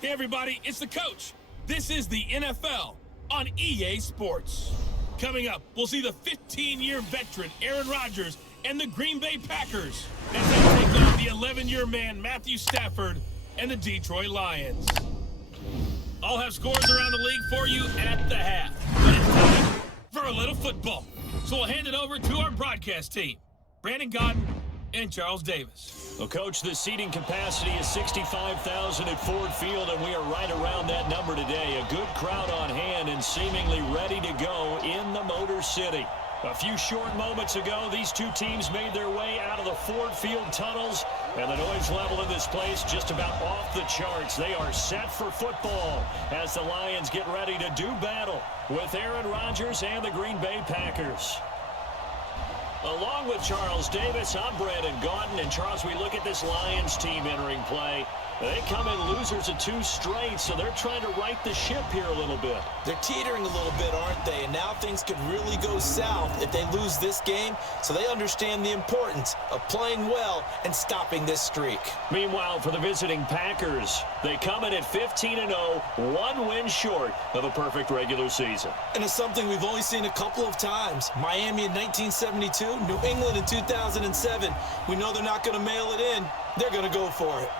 Hey everybody, it's the coach. This is the NFL on EA Sports. Coming up, we'll see the 15-year veteran Aaron Rodgers and the Green Bay Packers as they take on the 11-year man Matthew Stafford and the Detroit Lions. I'll have scores around the league for you at the half, but it's time for a little football. So we'll hand it over to our broadcast team, Brandon Godden and Charles Davis. Well, Coach, the seating capacity is 65,000 at Ford Field, and we are right around that number today. A good crowd on hand and seemingly ready to go in the Motor City. A few short moments ago, these two teams made their way out of the Ford Field tunnels, and the noise level in this place just about off the charts. They are set for football as the Lions get ready to do battle with Aaron Rodgers and the Green Bay Packers. Along with Charles Davis, I'm Brandon Godden. And Charles, we look at this Lions team entering play. They come in losers of 2 straight, so they're trying to right the ship here a little bit. They're teetering a little bit, aren't they? And now things could really go south if they lose this game, so they understand the importance of playing well and stopping this streak. Meanwhile, for the visiting Packers, they come in at 15-0, 1 win short of a perfect regular season. And it's something we've only seen a couple of times. Miami in 1972, New England in 2007. We know they're not going to mail it in. They're going to go for it.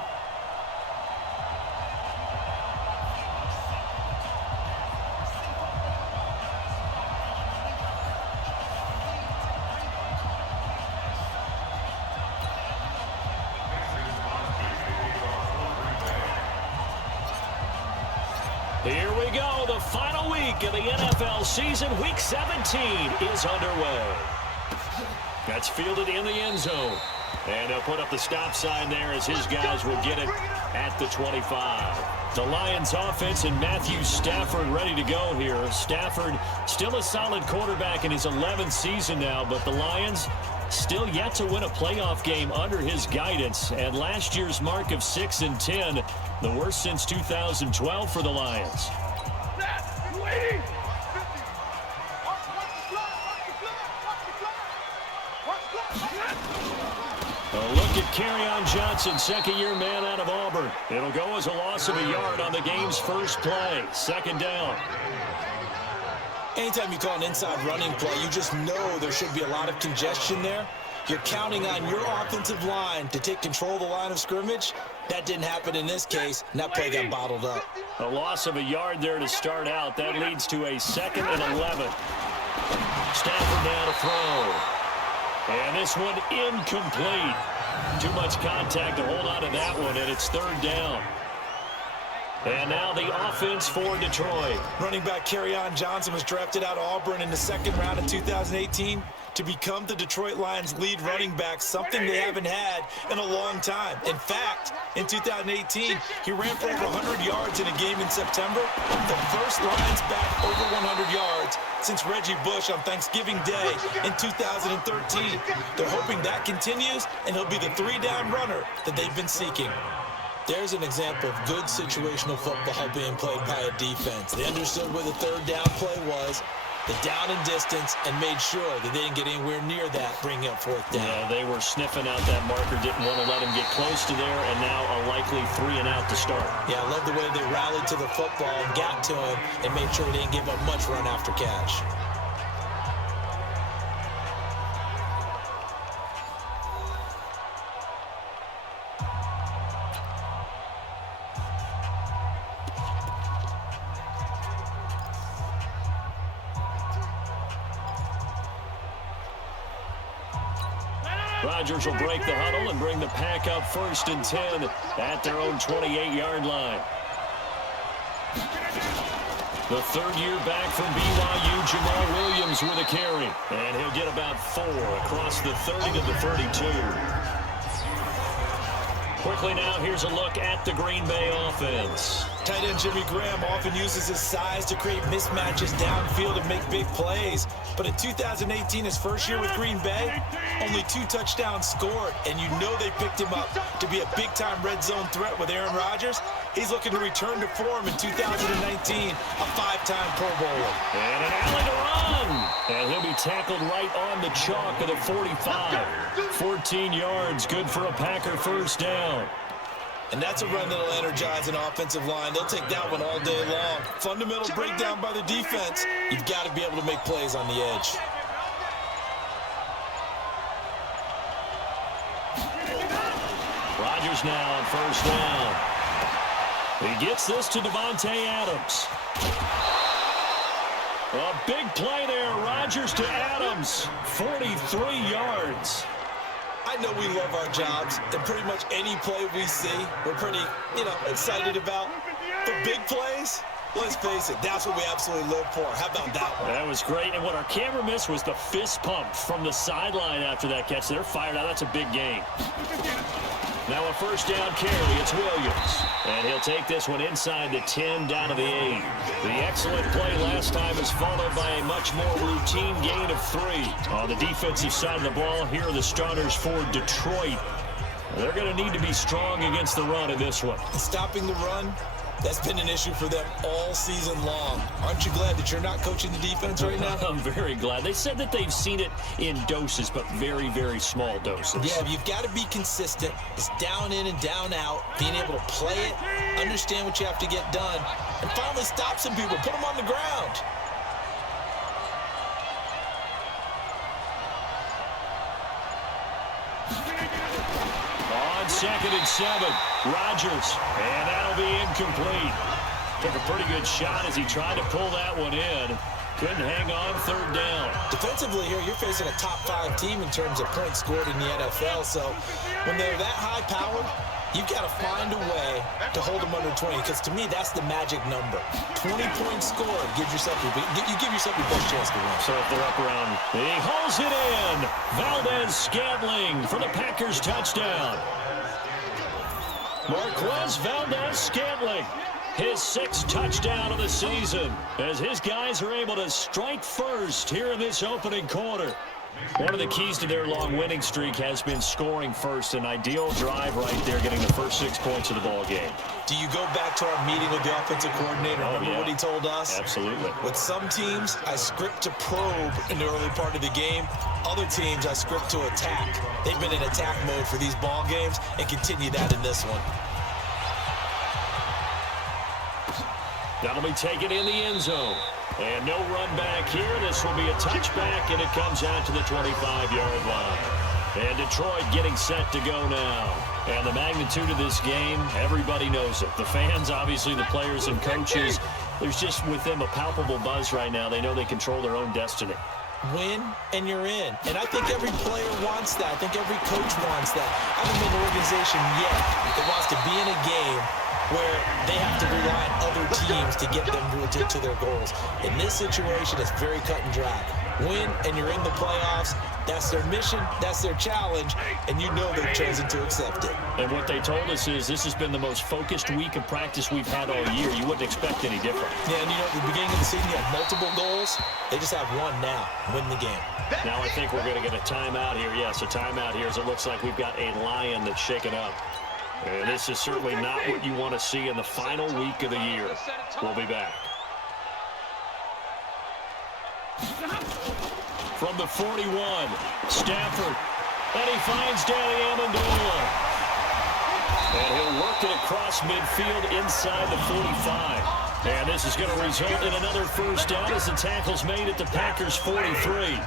Here we go. The final week of the NFL season. Week 17 is underway. That's fielded in the end zone. And they'll put up the stop sign there as his guys will get it at the 25. The Lions offense and Matthew Stafford ready to go here. Stafford still a solid quarterback in his 11th season now, but the Lions still yet to win a playoff game under his guidance. And last year's mark of 6-10, the worst since 2012 for the Lions. A look at Kerryon Johnson, second-year man out of Auburn. It'll go as a loss of a yard on the game's first play. 2nd down. Anytime you call an inside running play, you just know there should be a lot of congestion there. You're counting on your offensive line to take control of the line of scrimmage. That didn't happen in this case, and that play got bottled up. A loss of a yard there to start out. That leads to a 2nd and 11. Stafford now to throw. And this one incomplete. Too much contact to hold on to that one, and it's 3rd down. And now the offense for Detroit. Running back Kerryon Johnson was drafted out of Auburn in the 2nd round of 2018 to become the Detroit Lions' lead running back, something they haven't had in a long time. In fact, in 2018, he ran for over 100 yards in a game in September, the first Lions back over 100 yards since Reggie Bush on Thanksgiving Day in 2013. They're hoping that continues, and he'll be the 3-down runner that they've been seeking. There's an example of good situational football being played by a defense. They understood where the 3rd down play was, the down and distance, and made sure that they didn't get anywhere near that, bringing up 4th down. Yeah, they were sniffing out that marker, didn't want to let him get close to there, and now a likely 3 and out to start. Yeah, I love the way they rallied to the football and got to him and made sure they didn't give up much run after catch. Rodgers will break the huddle and bring the pack up 1st and 10 at their own 28-yard line. The 3rd-year back from BYU, Jamal Williams with a carry. And he'll get about 4 across the 30 to the 32. Quickly now, here's a look at the Green Bay offense. Tight end Jimmy Graham often uses his size to create mismatches downfield and make big plays. But in 2018, his first year with Green Bay, only 2 touchdowns scored. And you know they picked him up to be a big-time red zone threat with Aaron Rodgers. He's looking to return to form in 2019, a 5-time Pro Bowler. And an alley to run. And he'll be tackled right on the chalk of the 45. 14 yards, good for a Packer 1st down. And that's a run that'll energize an offensive line. They'll take that one all day long. Fundamental breakdown by the defense. You've got to be able to make plays on the edge. Rodgers now on first down. He gets this to Davante Adams. A big play there. Rodgers to Adams. 43 yards. I know we love our jobs, and pretty much any play we see, we're pretty, excited about. But big plays, let's face it, that's what we absolutely live for. How about that one? That was great, and what our camera missed was the fist pump from the sideline after that catch. They're fired out. That's a big gain. Now a first down carry. It's Williams. And he'll take this one inside the 10, down to the 8. The excellent play last time is followed by a much more routine gain of 3. On the defensive side of the ball, here are the starters for Detroit. They're going to need to be strong against the run in this one. Stopping the run, that's been an issue for them all season long. Aren't you glad that you're not coaching the defense right now? I'm very glad. They said that they've seen it in doses, but very, very small doses. Yeah, you've got to be consistent. It's down in and down out, being able to play it, understand what you have to get done, and finally stop some people, put them on the ground. On 2nd and 7, Rodgers, and that'll be incomplete. Took a pretty good shot as he tried to pull that one in. Couldn't hang on 3rd down. Defensively here, you're facing a top 5 team in terms of points scored in the NFL, so when they're that high-powered, you've got to find a way to hold them under 20, because to me, that's the magic number. 20 points scored, you give yourself your best chance to win. So if they're up around, he hauls it in. Valdez-Scantling for the Packers touchdown. Marquez Valdez-Scantling, his 6th touchdown of the season, as his guys are able to strike first here in this opening quarter. One of the keys to their long winning streak has been scoring first. An ideal drive right there, getting the first 6 points of the ball game. Do you go back to our meeting with the offensive coordinator? Remember what he told us? Absolutely. With some teams, I script to probe in the early part of the game. Other teams, I script to attack. They've been in attack mode for these ball games and continue that in this one. That'll be taken in the end zone. And no run back here. This will be a touchback, and it comes out to the 25-yard line. And Detroit getting set to go now. And the magnitude of this game, everybody knows it. The fans, obviously, the players and coaches. There's just with them a palpable buzz right now. They know they control their own destiny. Win, and you're in. And I think every player wants that. I think every coach wants that. I haven't been an organization yet that wants to be in a game where they have to rely on other teams to get them to their goals. In this situation, it's very cut and dry. Win, and you're in the playoffs. That's their mission, that's their challenge, and you know they've chosen to accept it. And what they told us is this has been the most focused week of practice we've had all year. You wouldn't expect any different. Yeah, and at the beginning of the season, you have multiple goals. They just have one now, win the game. Now I think we're going to get a timeout here. Yes, a timeout here as it looks like we've got a lion that's shaken up. And this is certainly not what you want to see in the final week of the year. We'll be back. From the 41, Stafford, and he finds Danny Amendola. And he'll work it across midfield inside the 45. And this is going to result in another first down as the tackle's made at the Packers' 43.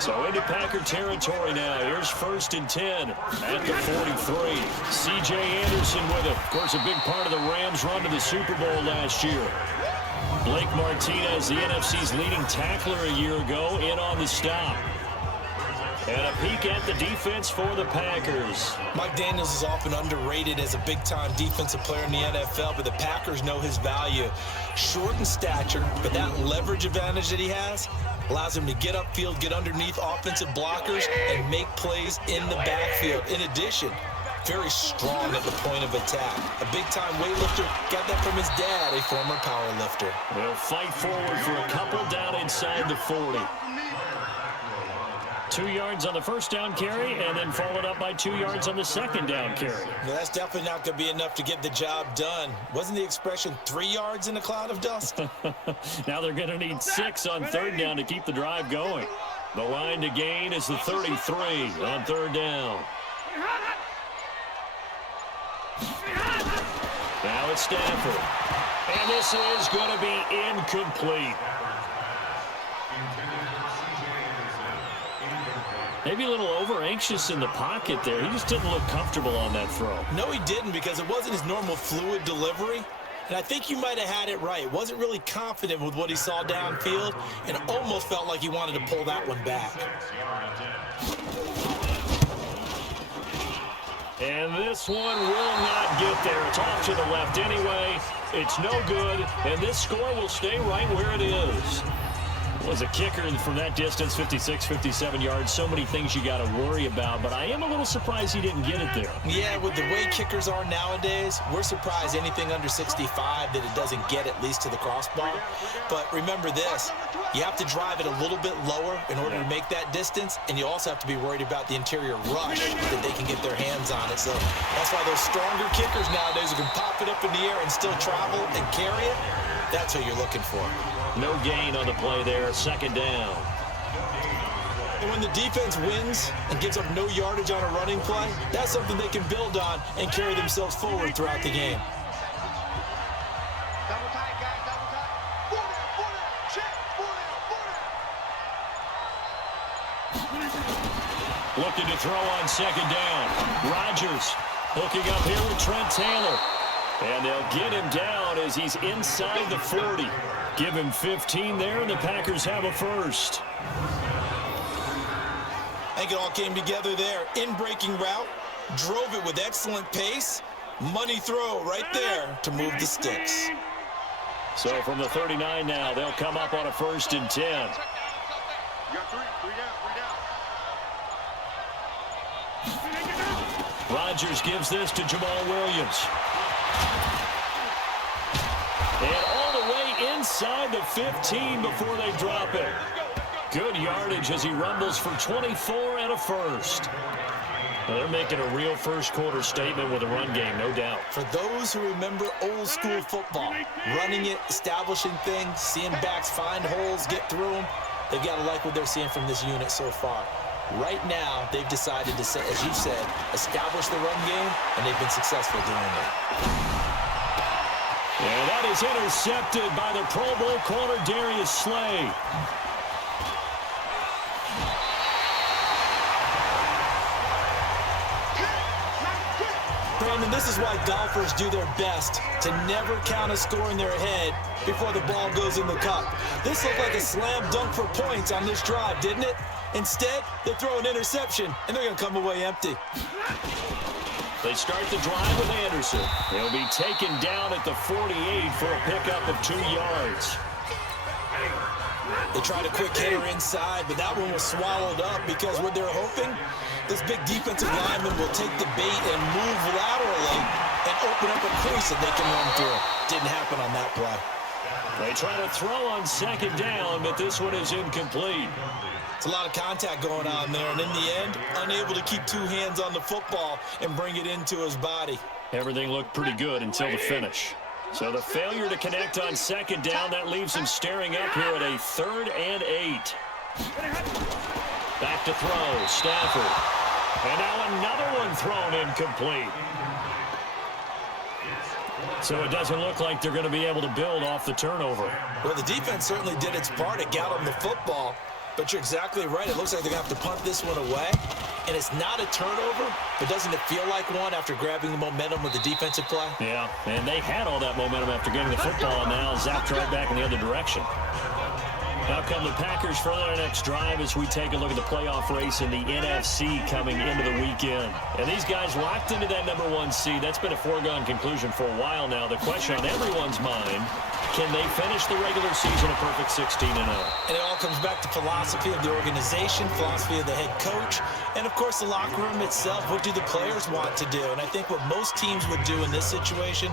So into Packer territory now. Here's 1st and 10 at the 43. C.J. Anderson with it. Of course, a big part of the Rams' run to the Super Bowl last year. Blake Martinez, the NFC's leading tackler a year ago, in on the stop. And a peek at the defense for the Packers. Mike Daniels is often underrated as a big-time defensive player in the NFL, but the Packers know his value. Short in stature, but that leverage advantage that he has allows him to get upfield, get underneath offensive blockers, and make plays in the backfield. In addition, very strong at the point of attack. A big-time weightlifter, got that from his dad, a former power lifter. They'll fight forward for a couple down inside the 40. 2 yards on the first down carry, and then followed up by 2 yards on the second down carry. No, that's definitely not going to be enough to get the job done. Wasn't the expression 3 yards in a cloud of dust? Now they're going to need 6 on 3rd down to keep the drive going. The line to gain is the 33 on 3rd down. Now it's Stafford. And this is going to be incomplete. Maybe a little over-anxious in the pocket there. He just didn't look comfortable on that throw. No, he didn't, because it wasn't his normal fluid delivery. And I think you might have had it right. Wasn't really confident with what he saw downfield, and almost felt like he wanted to pull that one back. And this one will not get there. It's off to the left anyway. It's no good, and this score will stay right where it is. Was a kicker from that distance, 56, 57 yards. So many things you got to worry about, but I am a little surprised he didn't get it there. Yeah, with the way kickers are nowadays, we're surprised anything under 65 that it doesn't get at least to the crossbar. But remember this, you have to drive it a little bit lower in order to make that distance, and you also have to be worried about the interior rush that they can get their hands on it. So that's why those stronger kickers nowadays who can pop it up in the air and still travel and carry it, that's what you're looking for. No gain on the play there, second down. And when the defense wins and gives up no yardage on a running play, that's something they can build on and carry themselves forward throughout the game. Double tight, guys, double tight. Check, Looking to throw on second down. Rodgers hooking up here with Trent Taylor. And they'll get him down as he's inside the 40. Give him 15 there, and the Packers have a first. I think it all came together there. In-breaking route, drove it with excellent pace. Money throw right there to move the sticks. So from the 39 now, they'll come up on a 1st and 10. You got three down. Rodgers gives this to Jamal Williams. And all the way inside the 15 before they drop it. Good yardage as he rumbles for 24 and a first. Well, they're making a real first-quarter statement with a run game, no doubt. For those who remember old-school football, running it, establishing things, seeing backs find holes, get through them, they've got to like what they're seeing from this unit so far. Right now, they've decided to, as you said, establish the run game, and they've been successful doing it. And that is intercepted by the Pro Bowl corner, Darius Slay. Brandon, this is why golfers do their best to never count a score in their head before the ball goes in the cup. This looked like a slam dunk for points on this drive, didn't it? Instead, they throw an interception, and they're going to come away empty. They start the drive with Anderson. He'll be taken down at the 48 for a pickup of 2 yards. They tried a quick hitter inside, but that one was swallowed up because what they're hoping, this big defensive lineman will take the bait and move laterally and open up a crease that they can run through. Didn't happen on that play. They try to throw on second down, but this one is incomplete. It's a lot of contact going on there, and in the end, unable to keep 2 hands on the football and bring it into his body. Everything looked pretty good until the finish. So the failure to connect on second down, that leaves him staring up here at a 3rd and 8. Back to throw, Stafford. And now another one thrown incomplete. So it doesn't look like they're going to be able to build off the turnover. Well, the defense certainly did its part. It got them the football. But you're exactly right. It looks like they're going to have to punt this one away. And it's not a turnover, but doesn't it feel like one after grabbing the momentum with the defensive play? Yeah, and they had all that momentum after getting the football, and now zapped right back in the other direction. Now come the Packers for their next drive as we take a look at the playoff race in the NFC coming into the weekend. And these guys locked into that number 1 seed. That's been a foregone conclusion for a while now. The question on everyone's mind, can they finish the regular season a perfect 16-0? And it all comes back to philosophy of the organization, philosophy of the head coach, and, of course, the locker room itself. What do the players want to do? And I think what most teams would do in this situation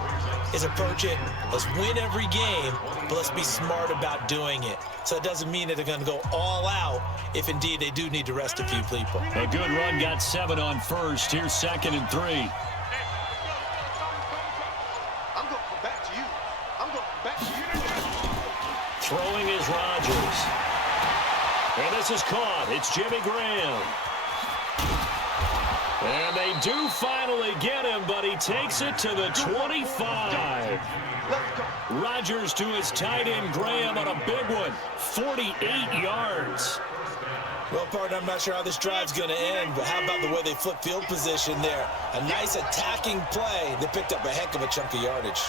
is approach it, let's win every game, but let's be smart about doing it. So it doesn't mean that they're going to go all out if, indeed, they do need to rest a few people. A good run, got 7 on first. Here's 2nd and 3. I'm going back to you. I'm going back to you. Throwing is Rodgers. And this is caught. It's Jimmy Graham. And they do finally get him, but he takes it to the 25. Rodgers to his tight end, Graham, on a big one. 48 yards. Well, partner, I'm not sure how this drive's going to end, but how about the way they flip field position there? A nice attacking play. They picked up a heck of a chunk of yardage.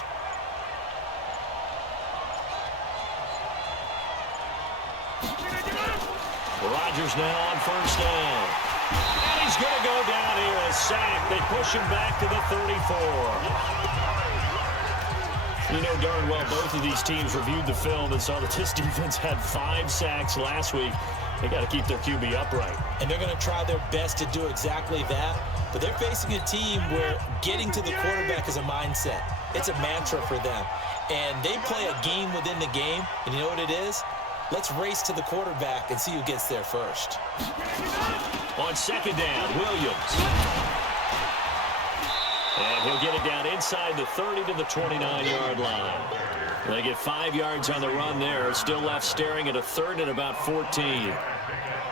Rodgers now on first down. And he's going to go down here, a sack. They push him back to the 34. You know darn well both of these teams reviewed the film and saw that this defense had 5 sacks last week. They got to keep their QB upright. And they're going to try their best to do exactly that. But they're facing a team where getting to the quarterback is a mindset. It's a mantra for them. And they play a game within the game. And you know what it is? Let's race to the quarterback and see who gets there first. On second down, Williams. And he'll get it down inside the 30 to the 29-yard line. They get 5 yards on the run there. Still left staring at a third and about 14.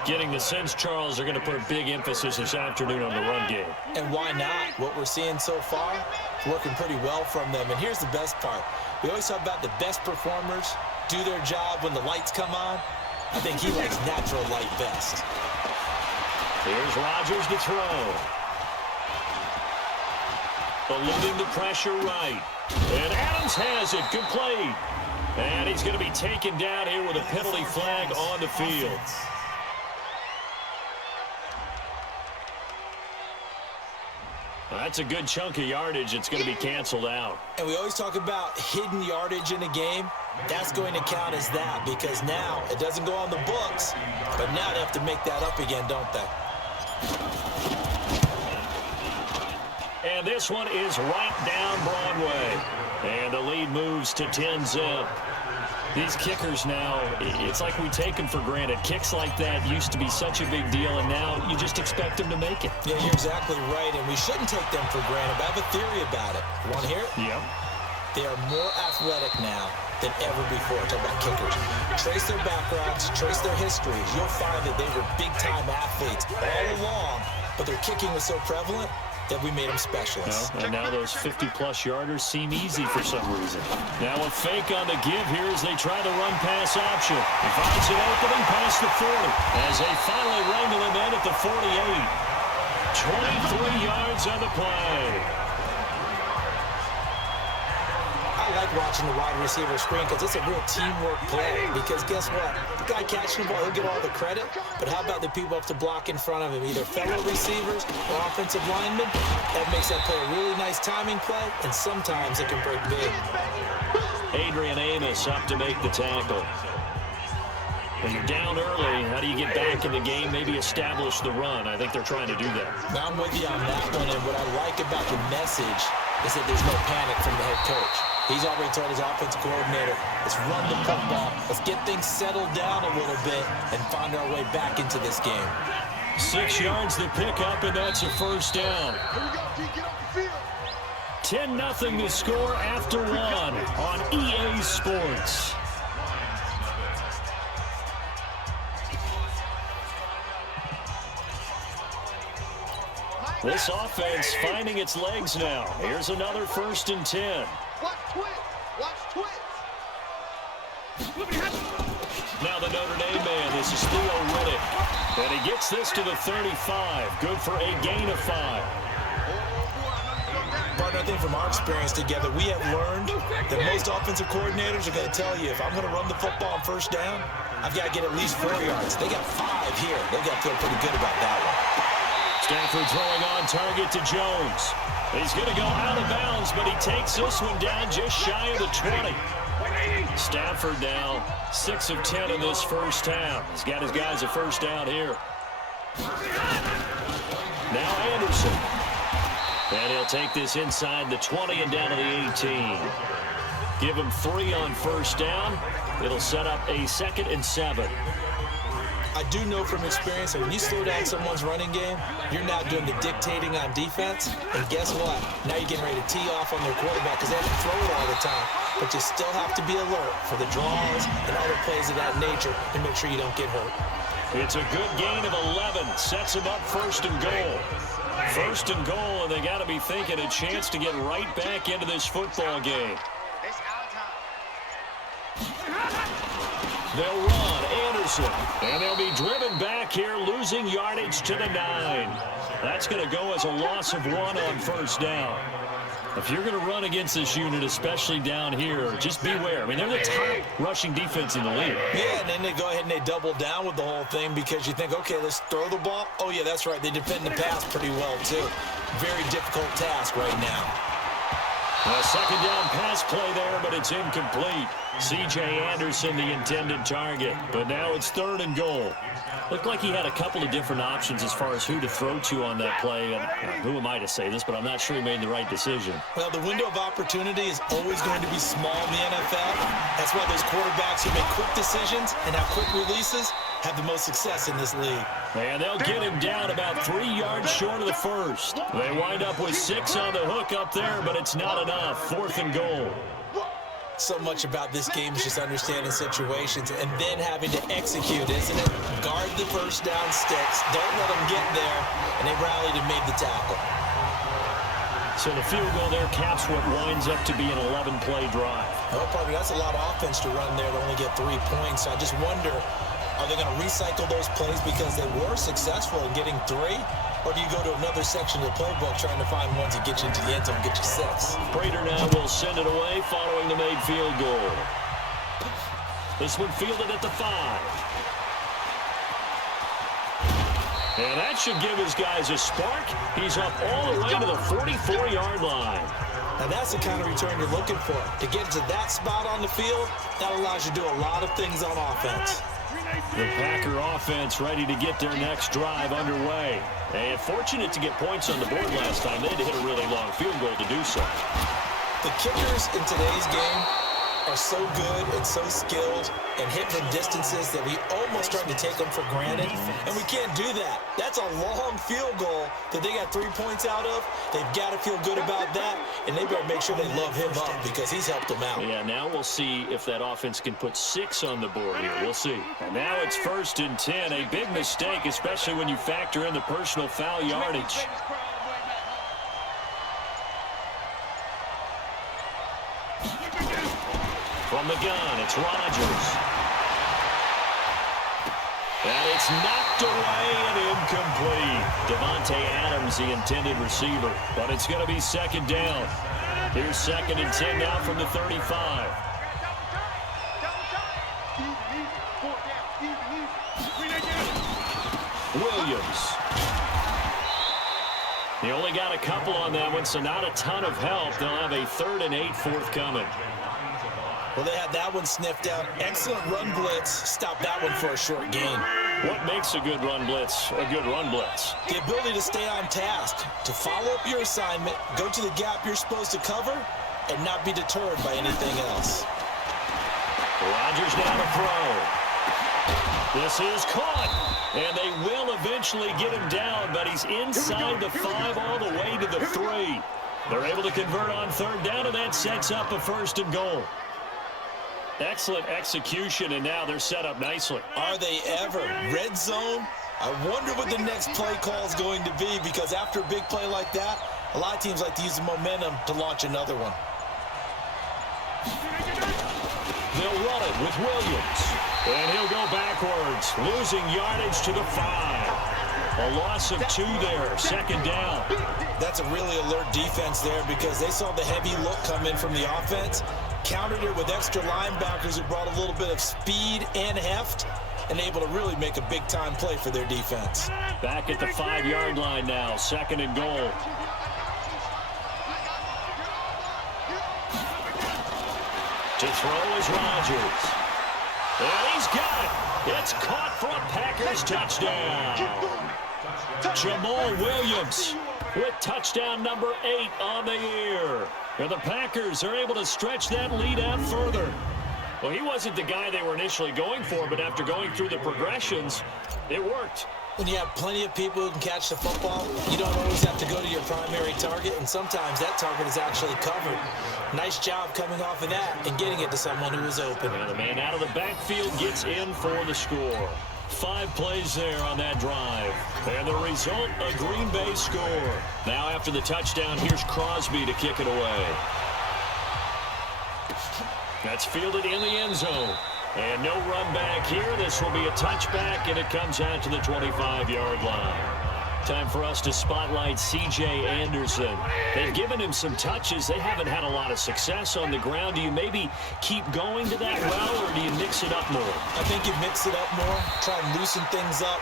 Getting the sense, Charles, are going to put a big emphasis this afternoon on the run game. And why not? What we're seeing so far is working pretty well from them. And here's the best part. We always talk about the best performers do their job when the lights come on. I think he likes natural light best. Here's Rodgers to throw. Eluding the pressure right. And Adams has it, complete. And he's going to be taken down here with a penalty flag on the field. That's a good chunk of yardage. It's going to be canceled out. And we always talk about hidden yardage in a game. That's going to count as that because now it doesn't go on the books, but now they have to make that up again, don't they? And this one is right down Broadway. And the lead moves to 10-zip. These kickers now, it's like we take them for granted. Kicks like that used to be such a big deal, and now you just expect them to make it. Yeah, you're exactly right, and we shouldn't take them for granted, but I have a theory about it. You want to hear it? Yep. They are more athletic now than ever before. Talk about kickers. Trace their backgrounds, trace their histories. You'll find that they were big-time athletes all along, but their kicking was so prevalent that we made them specialists. Well, and now those 50-plus yarders seem easy for some reason. Now a fake on the give here as they try the run-pass option. He finds an opening past the 40 as they finally wrangle him in at the 48. 23 yards on the play. I like watching the wide receiver screen because it's a real teamwork play. Because guess what? The guy catching the ball, he'll get all the credit. But how about the people up to block in front of him, either fellow receivers or offensive linemen? That makes that play a really nice timing play, and sometimes it can break big. Adrian Amos up to make the tackle. When you're down early, how do you get back in the game, maybe establish the run? I think they're trying to do that. Now I'm with you on that one, and what I like about the message is that there's no panic from the head coach. He's already told his offensive coordinator, let's run the football, let's get things settled down a little bit and find our way back into this game. 6 yards to pick up, and that's a first down. 10-0 the score after one on EA Sports. This offense finding its legs now. Here's another 1st and 10. Watch twist. Watch twist. Now the Notre Dame man, this is Theo Riddick. And he gets this to the 35. Good for a gain of 5. But I think from our experience together, we have learned that most offensive coordinators are going to tell you, if I'm going to run the football on first down, I've got to get at least 4 yards. They got 5 here. They've got to feel pretty good about that one. Stafford throwing on target to Jones. He's going to go out of bounds, but he takes this one down just shy of the 20. Stafford now 6 of 10 in this first half. He's got his guys a first down here. Now Anderson. And he'll take this inside the 20 and down to the 18. Give him 3 on first down. It'll set up a 2nd and 7. I do know from experience that when you slow down someone's running game, you're now doing the dictating on defense. And guess what? Now you're getting ready to tee off on their quarterback because they have to throw it all the time. But you still have to be alert for the draws and other plays of that nature to make sure you don't get hurt. It's a good gain of 11. Sets them up first and goal. First and goal, and they got to be thinking a chance to get right back into this football game. They'll run Anderson, and they'll be driven back here, losing yardage to the 9. That's going to go as a loss of 1 on first down. If you're going to run against this unit, especially down here, just beware. I mean, they're the top rushing defense in the league. Yeah, and then they go ahead and they double down with the whole thing because you think, okay, let's throw the ball. Oh, yeah, that's right. They defend the pass pretty well, too. Very difficult task right now. A second down pass play there, but it's incomplete. C.J. Anderson, the intended target. But now it's third and goal. Looked like he had a couple of different options as far as who to throw to on that play. And who am I to say this, but I'm not sure he made the right decision. Well, the window of opportunity is always going to be small in the NFL. That's why those quarterbacks who make quick decisions and have quick releases have the most success in this league. And they'll get him down about 3 yards short of the first. They wind up with 6 on the hook up there, but it's not enough. Fourth and goal. So much about this game is just understanding situations and then having to execute, isn't it? Guard the first down sticks. Don't let them get there. And they rallied and made the tackle. So the field goal there caps what winds up to be an 11-play drive. Oh, probably that's a lot of offense to run there to only get 3 points. I just wonder, are they going to recycle those plays because they were successful in getting 3? Or do you go to another section of the playbook trying to find ones that get you into the end zone and get you 6? Prater now will send it away following the made field goal. This one fielded at the 5. And that should give his guys a spark. He's up all the way to the 44-yard line. Now that's the kind of return you're looking for. To get to that spot on the field, that allows you to do a lot of things on offense. The Packer offense ready to get their next drive underway. And fortunate to get points on the board last time. They had to hit a really long field goal to do so. The kickers in today's game are so good and so skilled and hit from distances that we almost start to take them for granted. And we can't do that. That's a long field goal that they got 3 points out of. They've got to feel good about that. And they better make sure they love him up because he's helped them out. Yeah, now we'll see if that offense can put 6 on the board here. We'll see. And now it's 1st and 10. A big mistake, especially when you factor in the personal foul yardage. From the gun, it's Rodgers. And it's knocked away and incomplete. Devontae Adams, the intended receiver. But it's going to be second down. Here's 2nd and 10 now from the 35. Williams. He only got a couple on that one, so not a ton of help. They'll have a 3rd and 8 forthcoming. Well, they had that one sniffed out. Excellent run blitz. Stop that one for a short gain. What makes a good run blitz a good run blitz? The ability to stay on task, to follow up your assignment, go to the gap you're supposed to cover, and not be deterred by anything else. Rodgers now to throw. This is caught, and they will eventually get him down, but he's inside the 5 all the way to the 3. They're able to convert on 3rd down, and that sets up a 1st and goal. Excellent execution, and now they're set up nicely. Are they ever? Red zone? I wonder what the next play call is going to be, because after a big play like that, a lot of teams like to use the momentum to launch another one. They'll run it with Williams. And he'll go backwards, losing yardage to the 5. A loss of 2 there, 2nd down. That's a really alert defense there because they saw the heavy look come in from the offense, countered it with extra linebackers who brought a little bit of speed and heft, and able to really make a big-time play for their defense. Back at the 5-yard line now, 2nd and goal. To throw is Rodgers. And he's got it. It's caught for a Packers touchdown. Jamal Williams with touchdown number 8 on the year. And the Packers are able to stretch that lead out further. Well, he wasn't the guy they were initially going for, but after going through the progressions, it worked. When you have plenty of people who can catch the football, you don't always have to go to your primary target, and sometimes that target is actually covered. Nice job coming off of that and getting it to someone who is open. And the man out of the backfield gets in for the score. 5 plays there on that drive. And the result, a Green Bay score. Now after the touchdown, here's Crosby to kick it away. That's fielded in the end zone. And no run back here. This will be a touchback, and it comes out to the 25-yard line. Time for us to spotlight C.J. Anderson. They've given him some touches. They haven't had a lot of success on the ground. Do you maybe keep going to that route, or do you mix it up more? I think you mix it up more, try and loosen things up.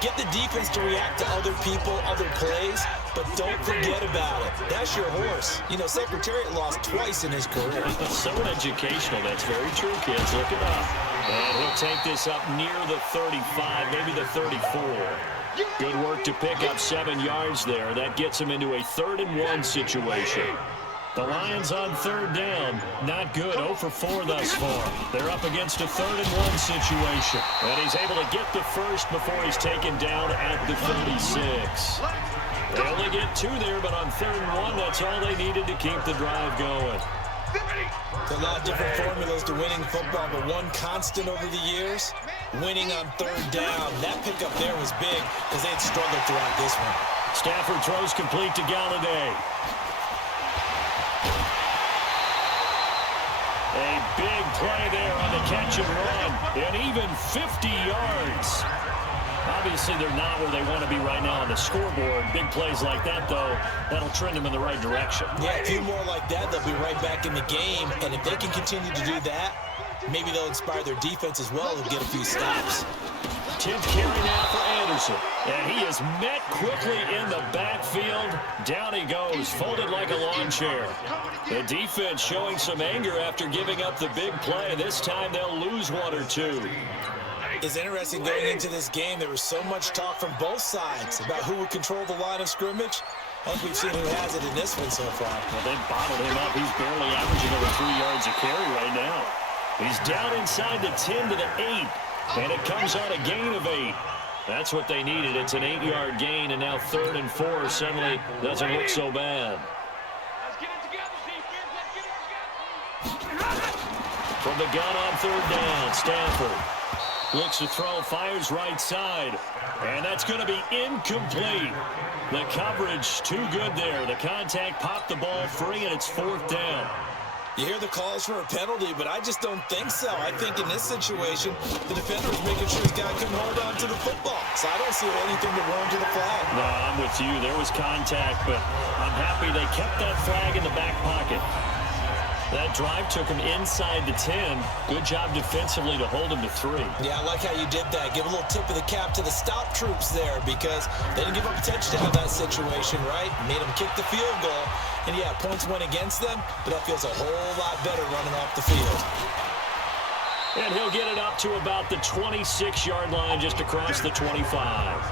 Get the defense to react to other people, other plays, but don't forget about it. That's your horse. You know, Secretariat lost twice in his career. So educational. That's very true, kids. Look it up. And he'll take this up near the 35, maybe the 34. Good work to pick up 7 yards there. That gets him into a 3rd-and-1 situation. The Lions on 3rd down. Not good. 0 for 4 thus far. They're up against a 3rd-and-1 situation. And he's able to get the first before he's taken down at the 36. They only get 2 there, but on 3rd and 1, that's all they needed to keep the drive going. There's a lot of different formulas to winning football, but one constant over the years, winning on 3rd down. That pickup there was big because they had struggled throughout this one. Stafford throws complete to Galladay. A big play there on the catch and run, and even 50 yards. Obviously, they're not where they want to be right now on the scoreboard. Big plays like that, though, that'll trend them in the right direction. Yeah, a few more like that, they'll be right back in the game. And if they can continue to do that, maybe they'll inspire their defense as well and get a few stops. 10th carry now for Anderson. And he is met quickly in the backfield. Down he goes, folded like a lawn chair. The defense showing some anger after giving up the big play. This time they'll lose 1 or 2. It's interesting going into this game. There was so much talk from both sides about who would control the line of scrimmage. I think we've seen who has it in this one so far. Well, they bottled him up. He's barely averaging over 3 yards a carry right now. He's down inside the 10 to the 8, and it comes on a gain of 8. That's what they needed. It's an 8-yard gain, and now 3rd and 4 suddenly doesn't look so bad. Let's get it together, defense. Let's get it together. From the gun on 3rd down, Stafford looks to throw, fires right side, and that's going to be incomplete. The coverage too good there. The contact popped the ball free, and it's 4th down. You hear the calls for a penalty, but I just don't think so. I think in this situation, the defender was making sure his guy couldn't hold on to the football. So I don't see anything to warrant to the flag. No, I'm with you. There was contact, but I'm happy they kept that flag in the back pocket. That drive took him inside the 10. Good job defensively to hold him to 3. Yeah, I like how you did that. Give a little tip of the cap to the stop troops there because they didn't give up a touchdown in that situation, right? Made them kick the field goal. And, yeah, points went against them, but that feels a whole lot better running off the field. And he'll get it up to about the 26-yard line just across the 25.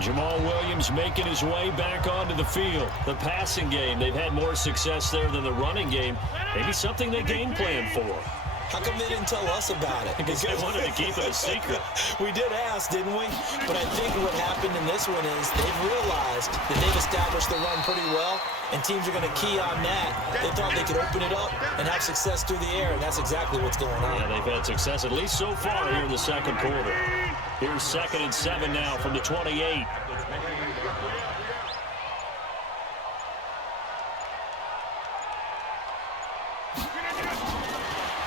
Jamal Williams making his way back onto the field. The passing game, they've had more success there than the running game. Maybe something they game plan for. How come they didn't tell us about it? Because they wanted to keep it a secret. We did ask, didn't we? But I think what happened in this one is they've realized that they've established the run pretty well, and teams are going to key on that. They thought they could open it up and have success through the air, and that's exactly what's going on. Yeah, they've had success, at least so far here in the second quarter. Here's 2nd and 7 now from the 28.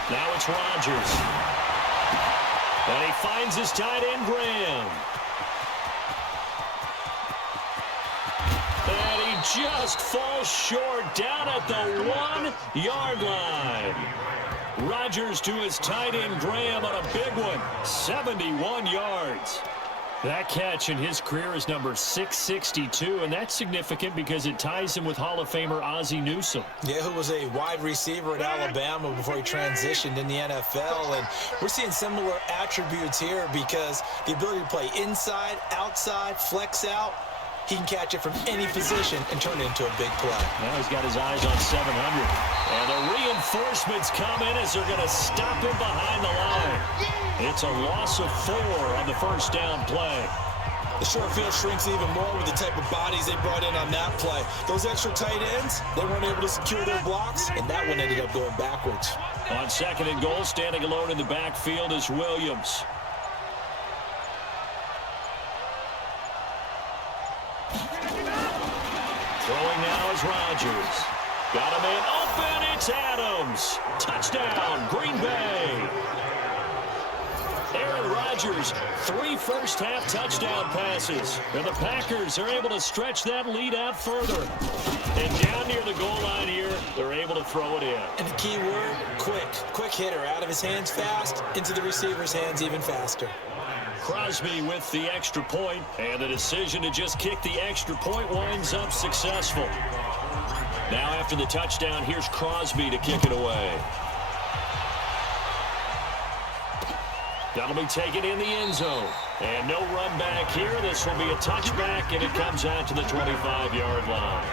Now it's Rodgers. And he finds his tight end, Graham. And he just falls short down at the 1-yard line. Rodgers to his tight end, Graham, on a big one. 71 yards. That catch in his career is number 662, and that's significant because it ties him with Hall of Famer Ozzie Newsome. Yeah, who was a wide receiver at Alabama before he transitioned in the NFL. And we're seeing similar attributes here because the ability to play inside, outside, flex out, he can catch it from any position and turn it into a big play. Now he's got his eyes on 700. And the reinforcements come in as they're going to stop him behind the line. It's a loss of 4 on the first down play. The short field shrinks even more with the type of bodies they brought in on that play. Those extra tight ends, they weren't able to secure their blocks, and that one ended up going backwards. On 2nd and goal, standing alone in the backfield is Williams. Throwing now is Rodgers. Got a man open. It's Adams. Touchdown, Green Bay. Aaron Rodgers, 3 first-half touchdown passes. And the Packers are able to stretch that lead out further. And down near the goal line here, they're able to throw it in. And the key word, quick. Quick hitter. Out of his hands fast, into the receiver's hands even faster. Crosby with the extra point, and the decision to just kick the extra point winds up successful. Now after the touchdown, here's Crosby to kick it away. That'll be taken in the end zone. And no run back here. This will be a touchback, and it comes out to the 25-yard line.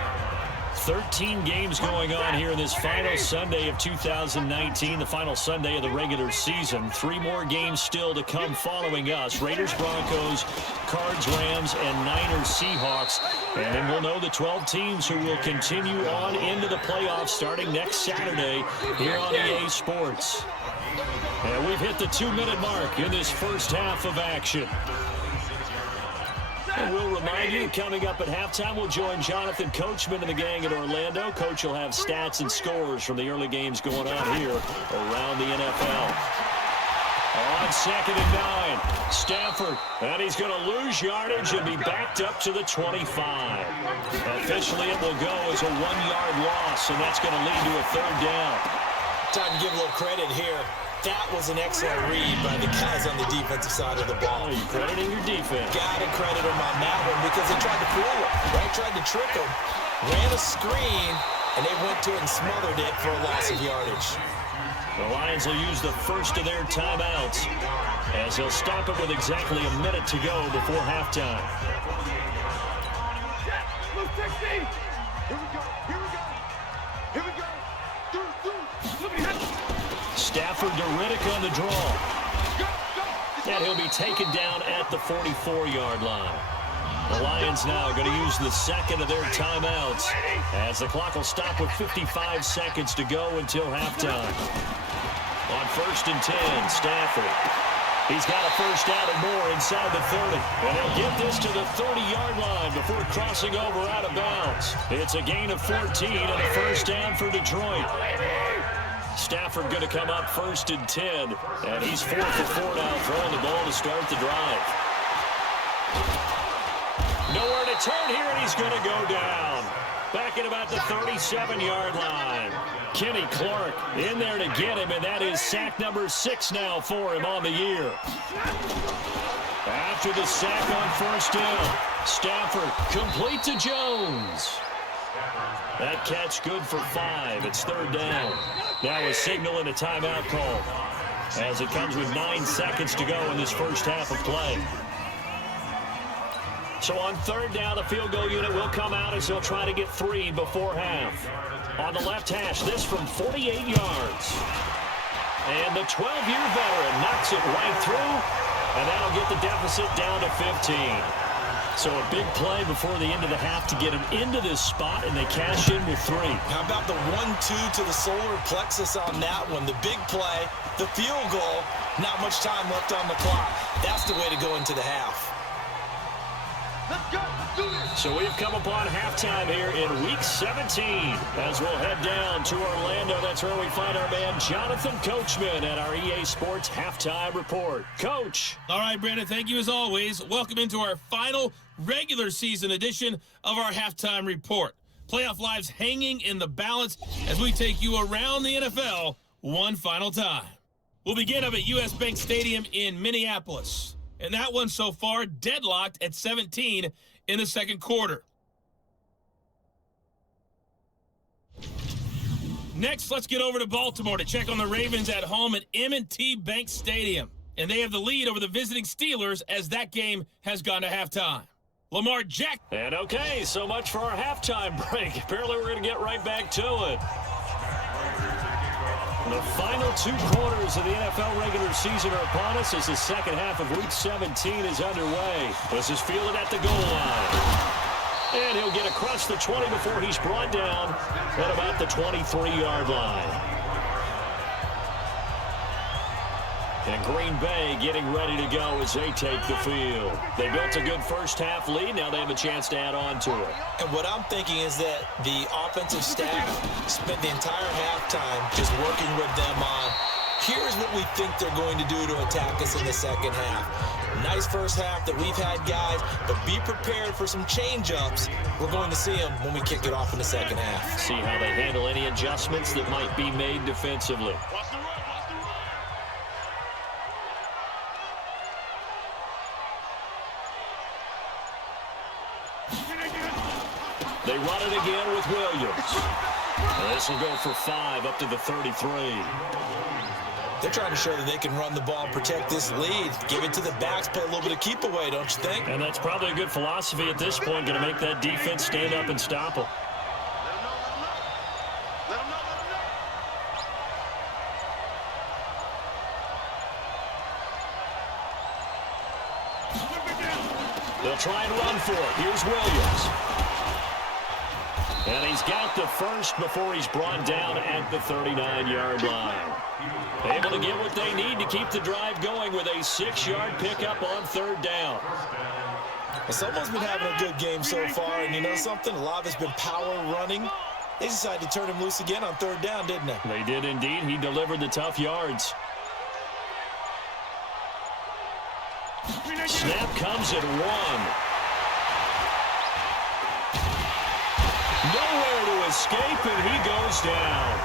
13 games going on here in this final Sunday of 2019, the final Sunday of the regular season. 3 more games still to come following us. Raiders, Broncos, Cards, Rams, and Niners, Seahawks. And then we'll know the 12 teams who will continue on into the playoffs starting next Saturday here on EA Sports. And we've hit the 2-minute mark in this first half of action. And we'll remind you, coming up at halftime, we'll join Jonathan Coachman and the gang in Orlando. Coach will have stats and scores from the early games going on here around the NFL. On 2nd and 9, Stafford, and he's going to lose yardage and be backed up to the 25. Officially, it will go as a 1-yard loss, and that's going to lead to a 3rd down. Time to give a little credit here. That was an excellent read by the guys on the defensive side of the ball. You're crediting your defense. Gotta credit them on that one because they tried to fool him, right? Tried to trick him. Ran a screen, and they went to it and smothered it for a loss of yardage. The Lions will use the first of their timeouts as they'll stop it with exactly a minute to go before halftime. Move 16. Here we go. Here we go. Here we go. Stafford to Riddick on the draw. And he'll be taken down at the 44-yard line. The Lions now going to use the 2nd of their timeouts as the clock will stop with 55 seconds to go until halftime. On 1st and 10, Stafford. He's got a first down and more inside the 30. And he'll get this to the 30-yard line before crossing over out of bounds. It's a gain of 14 and a first down for Detroit. Stafford going to come up 1st and 10. And he's 4 for 4 now, throwing the ball to start the drive. Nowhere to turn here, and he's going to go down. Back at about the 37-yard line. Kenny Clark in there to get him, and that is sack number 6 now for him on the year. After the sack on 1st down, Stafford complete to Jones. That catch good for 5. It's 3rd down. Now a signal and a timeout call as it comes with 9 seconds to go in this first half of play. So on 3rd down, the field goal unit will come out as they'll try to get 3 before half. On the left hash, this from 48 yards. And the 12-year veteran knocks it right through, and that'll get the deficit down to 15. So a big play before the end of the half to get him into this spot, and they cash in with 3. How about the 1-2 to the solar plexus on that one? The big play, the field goal, not much time left on the clock. That's the way to go into the half. Let's go. Do this. So we've come upon halftime here in Week 17 as we'll head down to Orlando. That's where we find our man Jonathan Coachman at our EA Sports Halftime Report. Coach. All right, Brandon, thank you as always. Welcome into our final regular season edition of our Halftime Report. Playoff lives hanging in the balance as we take you around the NFL one final time. We'll begin up at US Bank Stadium in Minneapolis. And that one so far deadlocked at 17 in the second quarter. Next, let's get over to Baltimore to check on the Ravens at home at M&T Bank Stadium. And they have the lead over the visiting Steelers as that game has gone to halftime. Lamar Jackson. And okay, so much for our halftime break. Apparently we're going to get right back to it. The final 2 quarters of the NFL regular season are upon us as the second half of Week 17 is underway. This is fielded at the goal line. And he'll get across the 20 before he's brought down at about the 23-yard line. And Green Bay getting ready to go as they take the field. They built a good first-half lead. Now they have a chance to add on to it. And what I'm thinking is that the offensive staff spent the entire halftime just working with them on, here's what we think they're going to do to attack us in the second half. Nice first half that we've had, guys, but be prepared for some change-ups. We're going to see them when we kick it off in the second half. See how they handle any adjustments that might be made defensively. Watch the run, watch the run. They run it again with Williams. And this will go for 5 up to the 33. They're trying to show that they can run the ball, protect this lead, give it to the backs, play a little bit of keep away, don't you think? And that's probably a good philosophy at this point, going to make that defense stand up and stop them. Let him know, let him know. They'll try and run for it. Here's Williams. And he's got the first before he's brought down at the 39-yard line. Able to get what they need to keep the drive going with a 6-yard pickup on third down. Well, someone's been having a good game so far, and you know something? A lot of it's been power running. They decided to turn him loose again on third down, didn't they? They did indeed. He delivered the tough yards. Snap comes at 1. Nowhere to escape, and he goes down.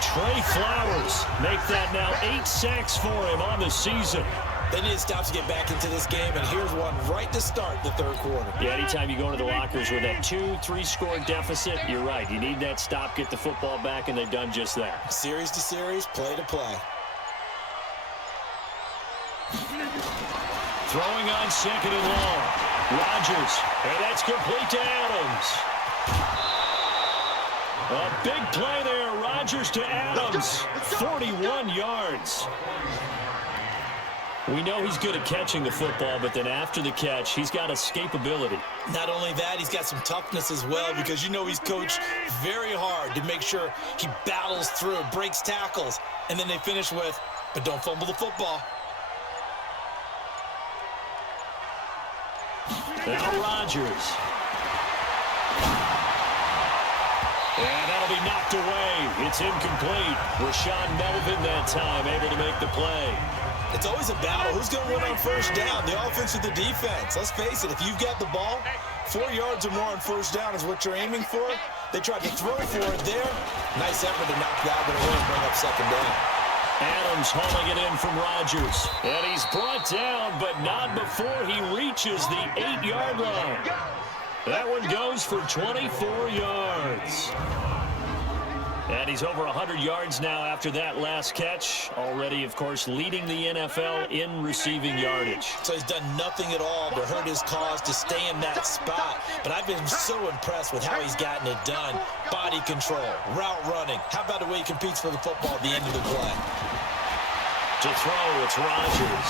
Trey Flowers make that now 8 sacks for him on the season. They need to stop to get back into this game, and here's one right to start the third quarter. Yeah, anytime you go into the lockers with that 2-3 score deficit, you're right. You need that stop, get the football back, and they've done just that. Series to series, play to play. Throwing on second and long. Rodgers, and that's complete to Adams. A big play there, Rodgers to Adams, 41 yards. We know he's good at catching the football, but then after the catch, he's got escapability. Not only that, he's got some toughness as well, because you know he's coached very hard to make sure he battles through, breaks tackles, and then they finish with, but don't fumble the football. Now Rodgers. And that'll be knocked away. It's incomplete. Rashaan Melvin that time able to make the play. It's always a battle. Who's going to win on first down, the offense or the defense? Let's face it, if you've got the ball, 4 yards or more on first down is what you're aiming for. They tried to throw for it there. Nice effort to knock that, but it won't bring up second down. Adams hauling it in from Rodgers. And he's brought down, but not before he reaches the 8-yard line. That one goes for 24 yards. And he's over 100 yards now after that last catch. Already, of course, leading the NFL in receiving yardage. So he's done nothing at all to hurt his cause to stay in that spot. But I've been so impressed with how he's gotten it done. Body control, route running. How about the way he competes for the football at the end of the play? To throw, it's Rodgers.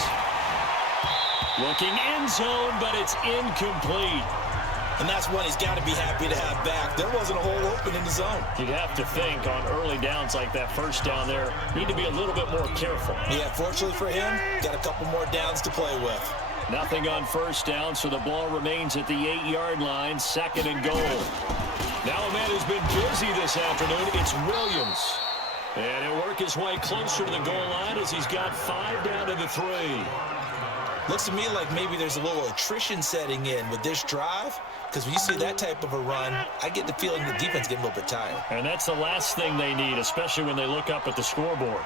Looking end zone, but it's incomplete. And that's one he's got to be happy to have back. There wasn't a hole open in the zone. You'd have to think on early downs like that first down there, need to be a little bit more careful. Yeah, fortunately for him, got a couple more downs to play with. Nothing on first down, so the ball remains at the 8-yard line, second and goal. Now a man who's been busy this afternoon, it's Williams. And he'll work his way closer to the goal line as he's got 5 down to the 3. Looks to me like maybe there's a little attrition setting in with this drive, because when you see that type of a run, I get the feeling the defense getting a little bit tired. And that's the last thing they need, especially when they look up at the scoreboard.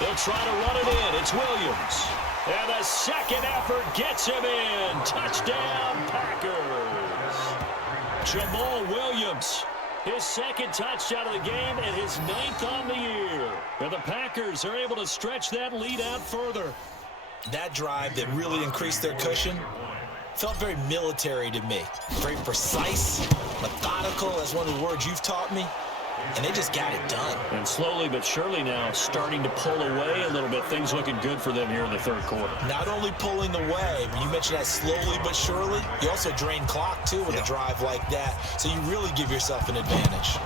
They'll try to run it in. It's Williams. And the second effort gets him in. Touchdown, Packers. Jamal Williams. His second touchdown of the game and his 9th on the year. And the Packers are able to stretch that lead out further. That drive that really increased their cushion felt very military to me. Very precise, methodical, that's one of the words you've taught me. and they just got it done. And slowly but surely now starting to pull away a little bit. Things looking good for them here in the third quarter. Not only pulling away, you mentioned that slowly but surely, you also drain clock too with a drive like that. So you really give yourself an advantage.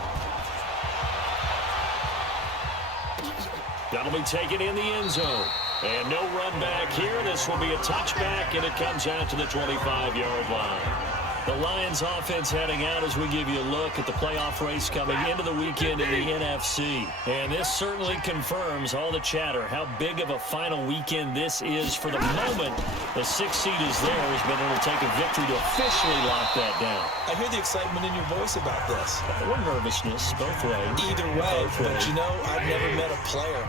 That'll be taken in the end zone. And no run back here. This will be a touchback, and it comes out to the 25-yard line. The Lions offense heading out as we give you a look at the playoff race coming into the weekend in the NFC. And this certainly confirms all the chatter, how big of a final weekend this is for the moment. The 6th seed is theirs, but it'll take a victory to officially lock that down. I hear the excitement in your voice about this. Or nervousness, both ways. Either way, but you know, I've never met a player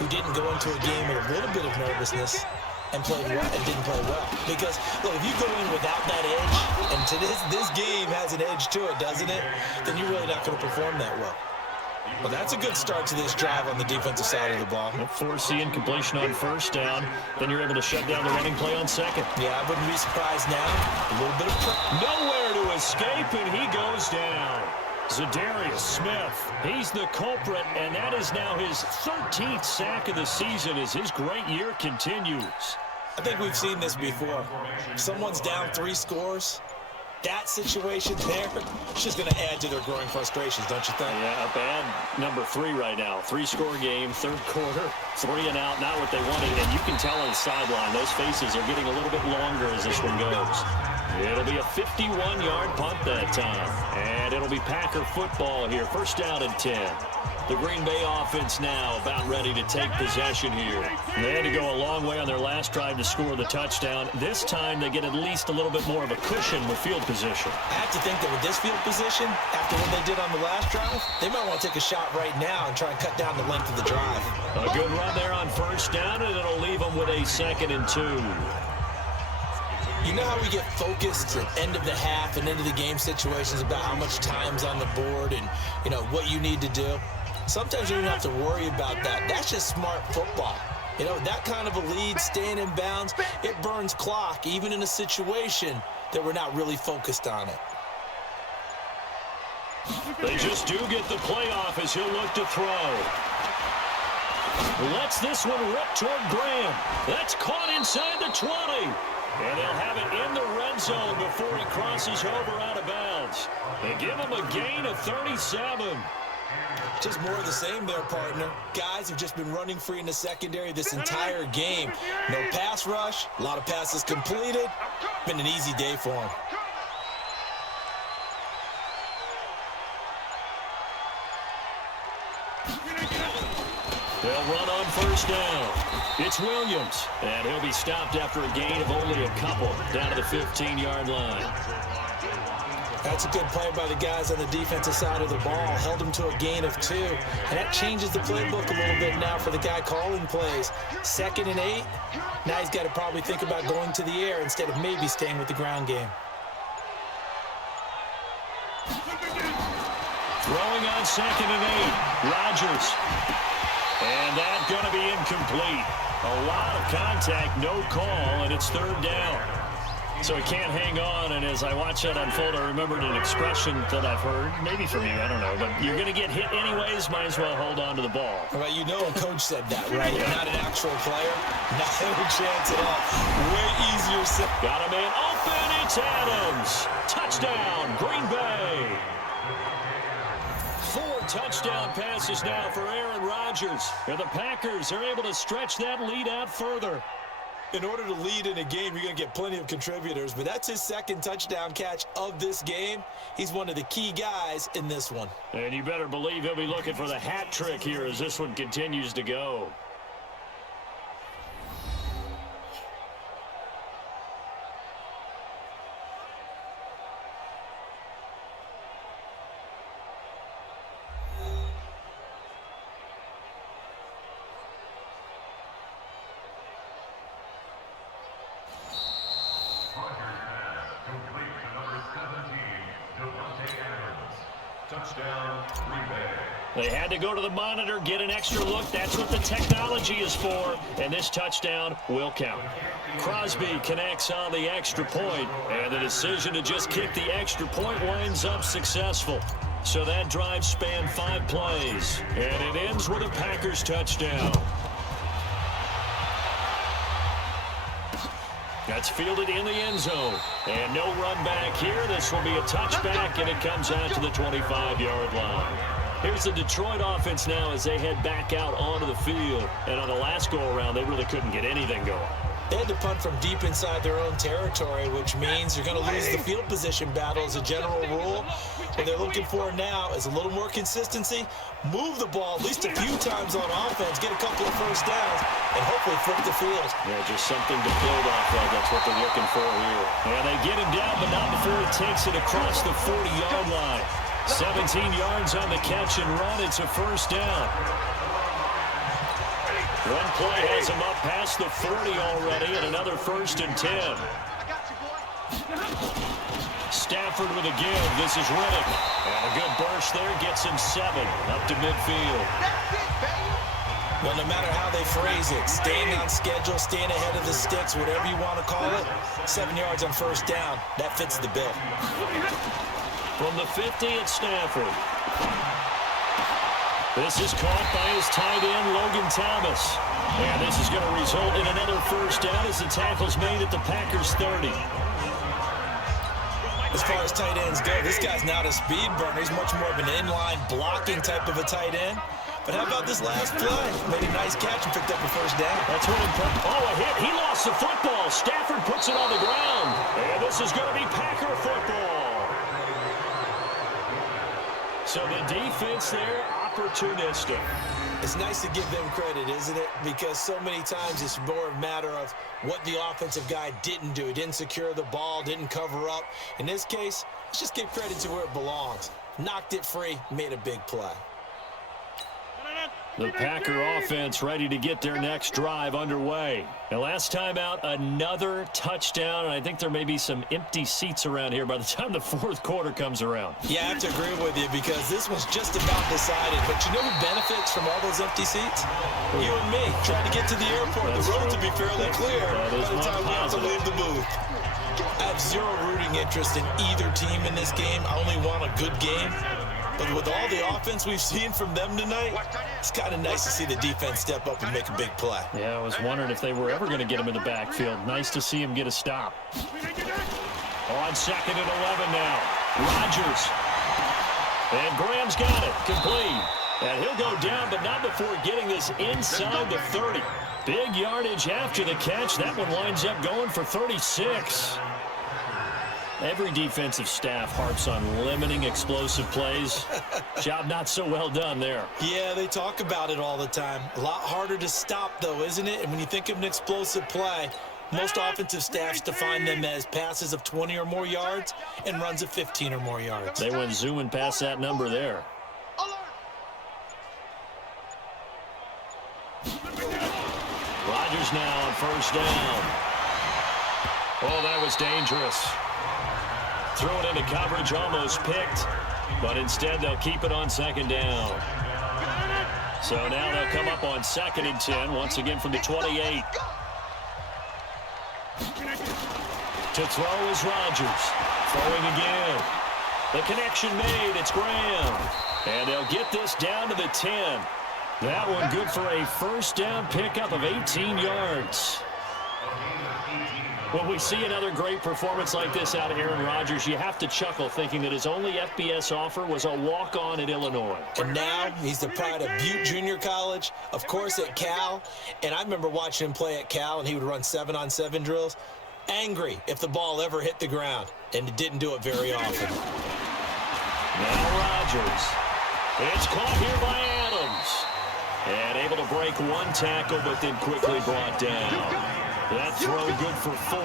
who didn't go into a game with a little bit of nervousness and played well and didn't play well. Because look, if you go in without that edge, and to this game has an edge to it, doesn't it? Then you're really not going to perform that well. Well, that's a good start to this drive on the defensive side of the ball. Force the incompletion on first down, then you're able to shut down the running play on second. Yeah, I wouldn't be surprised now. A little bit of nowhere to escape, and he goes down. Zadarius Smith, he's the culprit, and that is now his 13th sack of the season as his great year continues. I think we've seen this before. If someone's down 3 scores, that situation there, it's just going to add to their growing frustrations, don't you think? Yeah, a bad number 3 right now. 3-score game, third quarter, 3 and out, not what they wanted, and you can tell on the sideline, those faces are getting a little bit longer as this one goes. It'll be a 51-yard punt that time. And it'll be Packer football here. First down and 10. The Green Bay offense now about ready to take possession here. They had to go a long way on their last drive to score the touchdown. This time they get at least a little bit more of a cushion with field position. I have to think that with this field position, after what they did on the last drive, they might want to take a shot right now and try and cut down the length of the drive. A good run there on first down, and it'll leave them with a 2nd and 2. You know how we get focused at end of the half and into the game situations about how much time's on the board and, you know, what you need to do? Sometimes you don't have to worry about that. That's just smart football. You know, that kind of a lead, staying in bounds, it burns clock, even in a situation that we're not really focused on it. They just do get the playoff as he'll look to throw. Lets this one rip toward Graham. That's caught inside the 20. And they'll have it in the red zone before he crosses over out of bounds. They give him a gain of 37. Just more of the same there, partner. Guys have just been running free in the secondary this entire game. No pass rush, a lot of passes completed. Been an easy day for him. They'll run on first down. It's Williams, and he'll be stopped after a gain of only a couple down to the 15-yard line. That's a good play by the guys on the defensive side of the ball. Held him to a gain of 2. And that changes the playbook a little bit now for the guy calling plays. 2nd and 8. Now he's got to probably think about going to the air instead of maybe staying with the ground game. Throwing on 2nd and 8. Rodgers. And that's going to be incomplete. A lot of contact, no call, and it's 3rd down. So he can't hang on, and as I watch that unfold, I remembered an expression that I've heard, maybe from you, I don't know, but you're going to get hit anyways, might as well hold on to the ball. Well, you know a coach said that, right? Yeah. Not an actual player. Not a chance at all. Way easier said. Got a man open, it's Adams. Touchdown, Green Bay. 4 touchdown passes now for Aaron Rodgers. And the Packers are able to stretch that lead out further. In order to lead in a game, you're going to get plenty of contributors, but that's his 2nd touchdown catch of this game. He's one of the key guys in this one. And you better believe he'll be looking for the hat trick here as this one continues to go. They had to go to the monitor, get an extra look. That's what the technology is for. And this touchdown will count. Crosby connects on the extra point, and the decision to just kick the extra point winds up successful. So that drive spanned 5 plays, and it ends with a Packers touchdown. That's fielded in the end zone. And no run back here. This will be a touchback, and it comes out to the 25-yard line. Here's the Detroit offense now as they head back out onto the field. And on the last go-around, they really couldn't get anything going. They had to punt from deep inside their own territory, which means you're going to lose the field position battle as a general rule. What they're looking for now is a little more consistency, move the ball at least a few times on offense, get a couple of first downs, and hopefully flip the field. Yeah, just something to build off of. That's what they're looking for here. And they get him down, but not before he takes it across the 40-yard line. 17 yards on the catch and run. It's a first down. One play has him up past the 40 already, and another 1st and 10. Stafford with a give. This is Riddick. And a good burst there gets him 7 up to midfield. Well, no matter how they phrase it, staying on schedule, staying ahead of the sticks, whatever you want to call it, 7 yards on first down, that fits the bill. From the 50, it's Stafford. This is caught by his tight end, Logan Thomas. And this is going to result in another first down as the tackle's made at the Packers' 30. As far as tight ends go, this guy's not a speed burner. He's much more of an inline blocking type of a tight end. But how about this last play? Made a nice catch and picked up a first down. That's what a hit. He lost the football. Stafford puts it on the ground. And this is going to be Packer football. So the defense there, opportunistic. It's nice to give them credit, isn't it? Because so many times it's more a matter of what the offensive guy didn't do. He didn't secure the ball, didn't cover up. In this case, let's just give credit to where it belongs. Knocked it free, made a big play. The Packer offense ready to get their next drive underway. And last time out, another touchdown, and I think there may be some empty seats around here by the time the 4th quarter comes around. Yeah, I have to agree with you because this one's just about decided. But you know who benefits from all those empty seats? You and me, trying to get to the airport. The road to be fairly clear by the time we have to leave the booth. I have zero rooting interest in either team in this game. I only want a good game. But with all the offense we've seen from them tonight, it's kind of nice to see the defense step up and make a big play. Yeah, I was wondering if they were ever going to get him in the backfield. Nice to see him get a stop. On 2nd and 11 now. Rodgers. And Graham's got it. Complete. And he'll go down, but not before getting this inside the 30. Big yardage after the catch. That one winds up going for 36. Every defensive staff harps on limiting explosive plays. Job not so well done there. Yeah, they talk about it all the time. A lot harder to stop, though, isn't it? And when you think of an explosive play, most offensive staffs define them as passes of 20 or more yards and runs of 15 or more yards. They went zooming past that number there. Rodgers now on first down. Oh, that was dangerous. Throw it into coverage, almost picked, but instead they'll keep it on 2nd down. So now they'll come up on 2nd and 10, once again from the 28. To throw is Rodgers. Throwing again. The connection made, it's Graham. And they'll get this down to the 10. That one good for a first down pickup of 18 yards. When we see another great performance like this out of Aaron Rodgers, you have to chuckle thinking that his only FBS offer was a walk-on at Illinois. And now he's the pride of Butte Junior College, of course at Cal. And I remember watching him play at Cal, and he would run 7-on-7 drills. Angry if the ball ever hit the ground, and it didn't do it very often. Now Rodgers. It's caught here by Adams. And able to break one tackle, but then quickly brought down. That throw good for 4.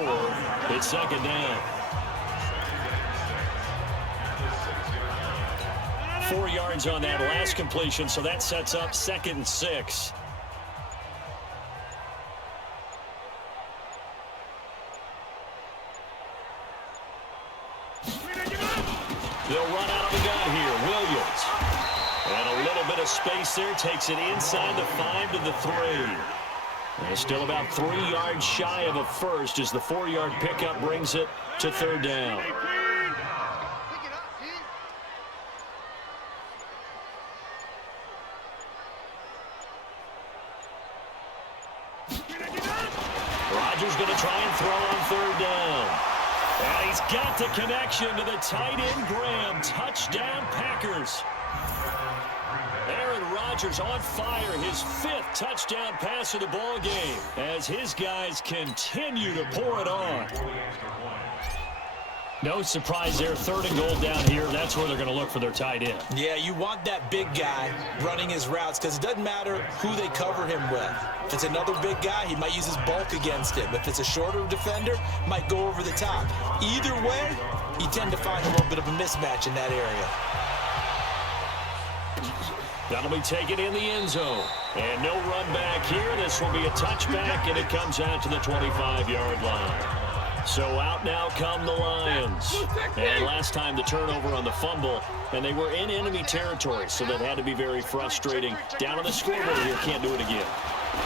It's 2nd down. 4 yards on that last completion, so that sets up 2nd and 6. They'll run out of the gun here. Williams. And a little bit of space there. Takes it inside the 5 to the 3. And still about 3 yards shy of a first as the 4-yard pickup brings it to 3rd down. Rodgers going to try and throw on third down. And he's got the connection to the tight end, Graham. Touchdown, Packers. Aaron Rodgers on fire, his 5th touchdown pass of the ball game as his guys continue to pour it on. No surprise there, 3rd and goal down here. That's where they're going to look for their tight end. Yeah, you want that big guy running his routes because it doesn't matter who they cover him with. If it's another big guy, he might use his bulk against him. If it's a shorter defender, might go over the top. Either way, you tend to find a little bit of a mismatch in that area. That'll be taken in the end zone. And no run back here. This will be a touchback, and it comes out to the 25-yard line. So out now come the Lions. And last time the turnover on the fumble, and they were in enemy territory, so that had to be very frustrating. Down on the scoreboard here, can't do it again.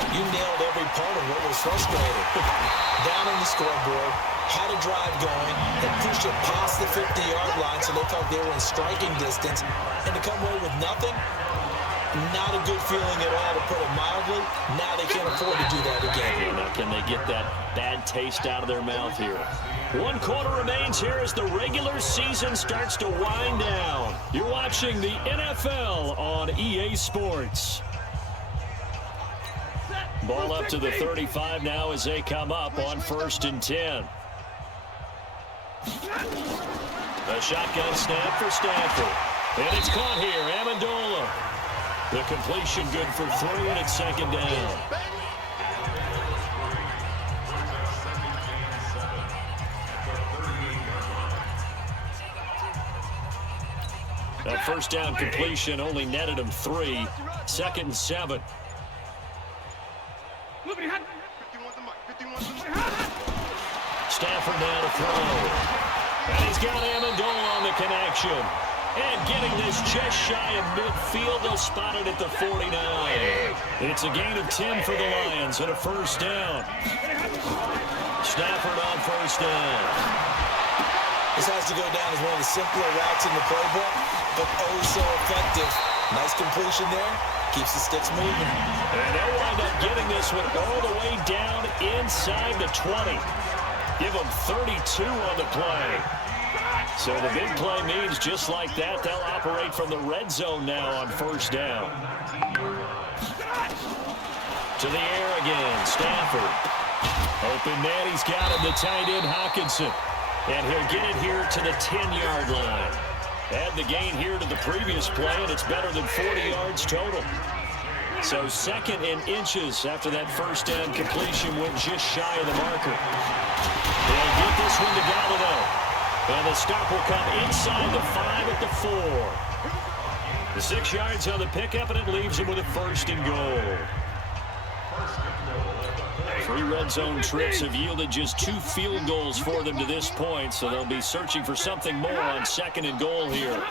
You nailed every part of what was frustrating. Down on the scoreboard, had a drive going, and pushed it past the 50-yard line so they felt they were in striking distance, and to come away with nothing, not a good feeling at all, to put it mildly. Now they can't afford to do that again. Now can they get that bad taste out of their mouth here? 1 quarter remains here as the regular season starts to wind down. You're watching the NFL on EA Sports. Ball up to the 35 now as they come up on 1st and 10. A shotgun snap for Stafford. And it's caught here, Amendola. The completion good for 3, and it's 2nd down. That 1st down completion only netted him 3. 2nd and 7. Stafford now to throw. And he's got Amendola on the connection. And getting this just shy of midfield, they'll spot it at the 49. It's a gain of 10 for the Lions and a 1st down. Stafford on 1st down. This has to go down as one of the simpler routes in the playbook, but oh so effective. Nice completion there. Keeps the sticks moving. And they'll wind up getting this one all the way down inside the 20. Give them 32 on the play. So the big play means just like that, they'll operate from the red zone now on 1st down. To the air again, Stafford. Open man, he's got him, the tight end Hawkinson. And he'll get it here to the 10-yard line. Add the gain here to the previous play, and it's better than 40 yards total. So 2nd and inches after that 1st down completion went just shy of the marker. They'll get this one to Galladay. And the stop will come inside the 5 at the 4. The 6 yards on the pickup, and it leaves him with a 1st and goal. 3 red zone trips have yielded just 2 field goals for them to this point, so they'll be searching for something more on 2nd and goal here.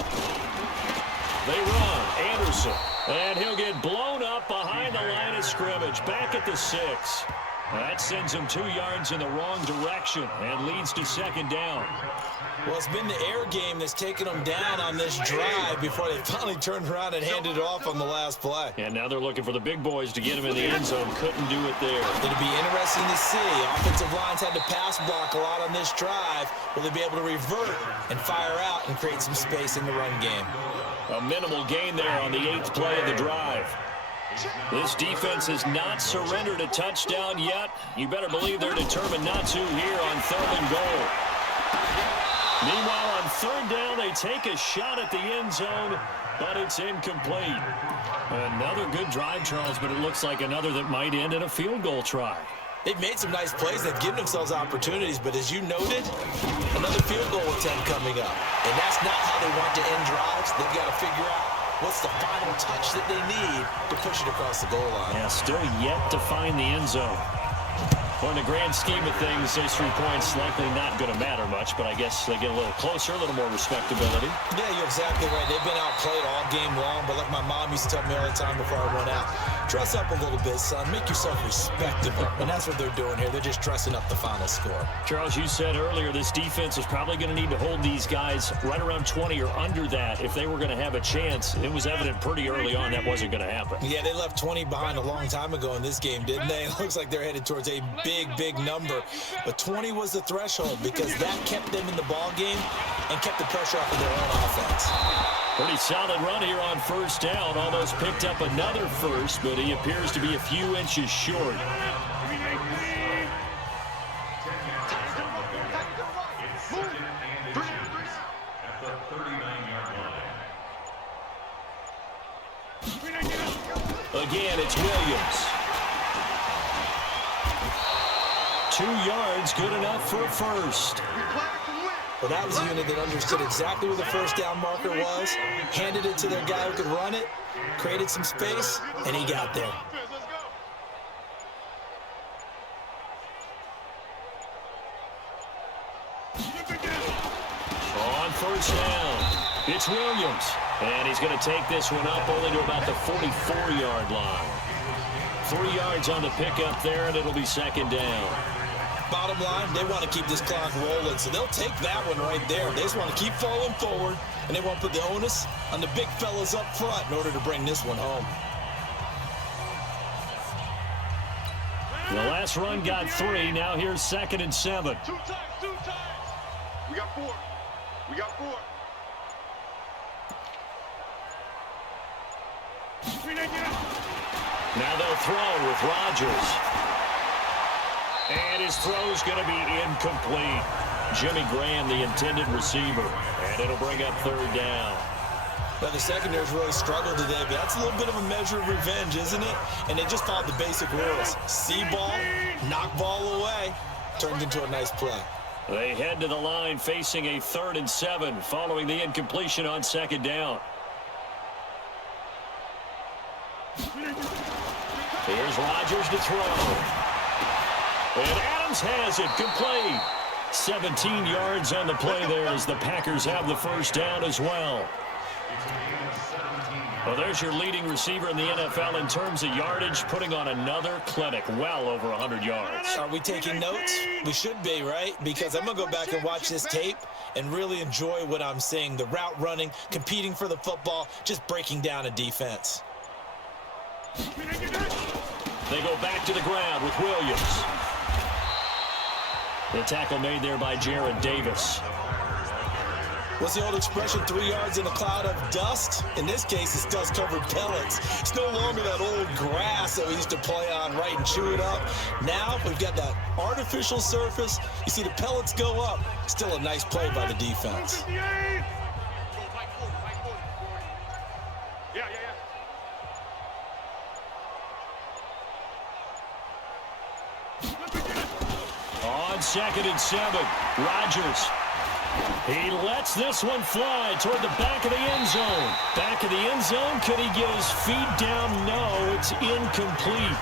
They run. Anderson. And he'll get blown up behind the line of scrimmage. Back at the 6. That sends him 2 yards in the wrong direction and leads to 2nd down. Well, it's been the air game that's taken them down on this drive before they finally turned around and handed it off on the last play. And now they're looking for the big boys to get him in the end zone. Couldn't do it there. It'll be interesting to see. Offensive lines had to pass block a lot on this drive. Will they be able to revert and fire out and create some space in the run game? A minimal gain there on the 8th play of the drive. This defense has not surrendered a touchdown yet. You better believe they're determined not to here on 3rd and goal. Meanwhile, on 3rd down, they take a shot at the end zone, but it's incomplete. Another good drive, Charles, but it looks like another that might end in a field goal try. They've made some nice plays. They've given themselves opportunities, but as you noted, another field goal attempt coming up. And that's not how they want to end drives. They've got to figure out what's the final touch that they need to push it across the goal line. Yeah, still yet to find the end zone. Well, in the grand scheme of things, those 3 points likely not going to matter much, but I guess they get a little closer, a little more respectability. Yeah, you're exactly right. They've been outplayed all game long, but like my mom used to tell me all the time before I went out, dress up a little bit, son. Make yourself respectable. And that's what they're doing here. They're just dressing up the final score. Charles, you said earlier this defense was probably going to need to hold these guys right around 20 or under that if they were going to have a chance. It was evident pretty early on that wasn't going to happen. Yeah, they left 20 behind a long time ago in this game, didn't they? It looks like they're headed towards a big, big number. But 20 was the threshold because that kept them in the ball game and kept the pressure off of their own offense. Pretty solid run here on first down. Almost picked up another first, but he appears to be a few inches short. Again, it's Williams. 2 yards, good enough for a first. Well, that was a unit that understood exactly where the first down marker was, handed it to their guy who could run it, created some space, and he got there. On first down, it's Williams. And he's going to take this one up only to about the 44-yard line. 3 yards on the pickup there, and it'll be second down. Bottom line, they want to keep this clock rolling, so they'll take that one right there. They just want to keep falling forward, and they want to put the onus on the big fellas up front in order to bring this one home. The last run got 3. Now here's 2nd and 7. 2 times. We got 4. Now they'll throw with Rodgers. And his throw's going to be incomplete. Jimmy Graham, the intended receiver. And it'll bring up 3rd down. Now, the secondary's really struggled today, but that's a little bit of a measure of revenge, isn't it? And they just followed the basic rules. See ball, knock ball away. Turned into a nice play. They head to the line facing a 3rd and 7 following the incompletion on 2nd down. Here's Rodgers to throw. And Adams has it, complete. 17 yards on the play there as the Packers have the first down as well. Well, there's your leading receiver in the NFL in terms of yardage, putting on another clinic, well over 100 yards. Are we taking notes? We should be, right? Because I'm going to go back and watch this tape and really enjoy what I'm seeing. The route running, competing for the football, just breaking down a defense. They go back to the ground with Williams. The tackle made there by Jared Davis. What's the old expression, 3 yards in a cloud of dust? In this case, it's dust-covered pellets. It's no longer that old grass that we used to play on, right, and chew it up. Now we've got that artificial surface. You see the pellets go up. Still a nice play by the defense. On 2nd and 7, Rodgers. He lets this one fly toward the back of the end zone. Back of the end zone. Could he get his feet down? No, it's incomplete.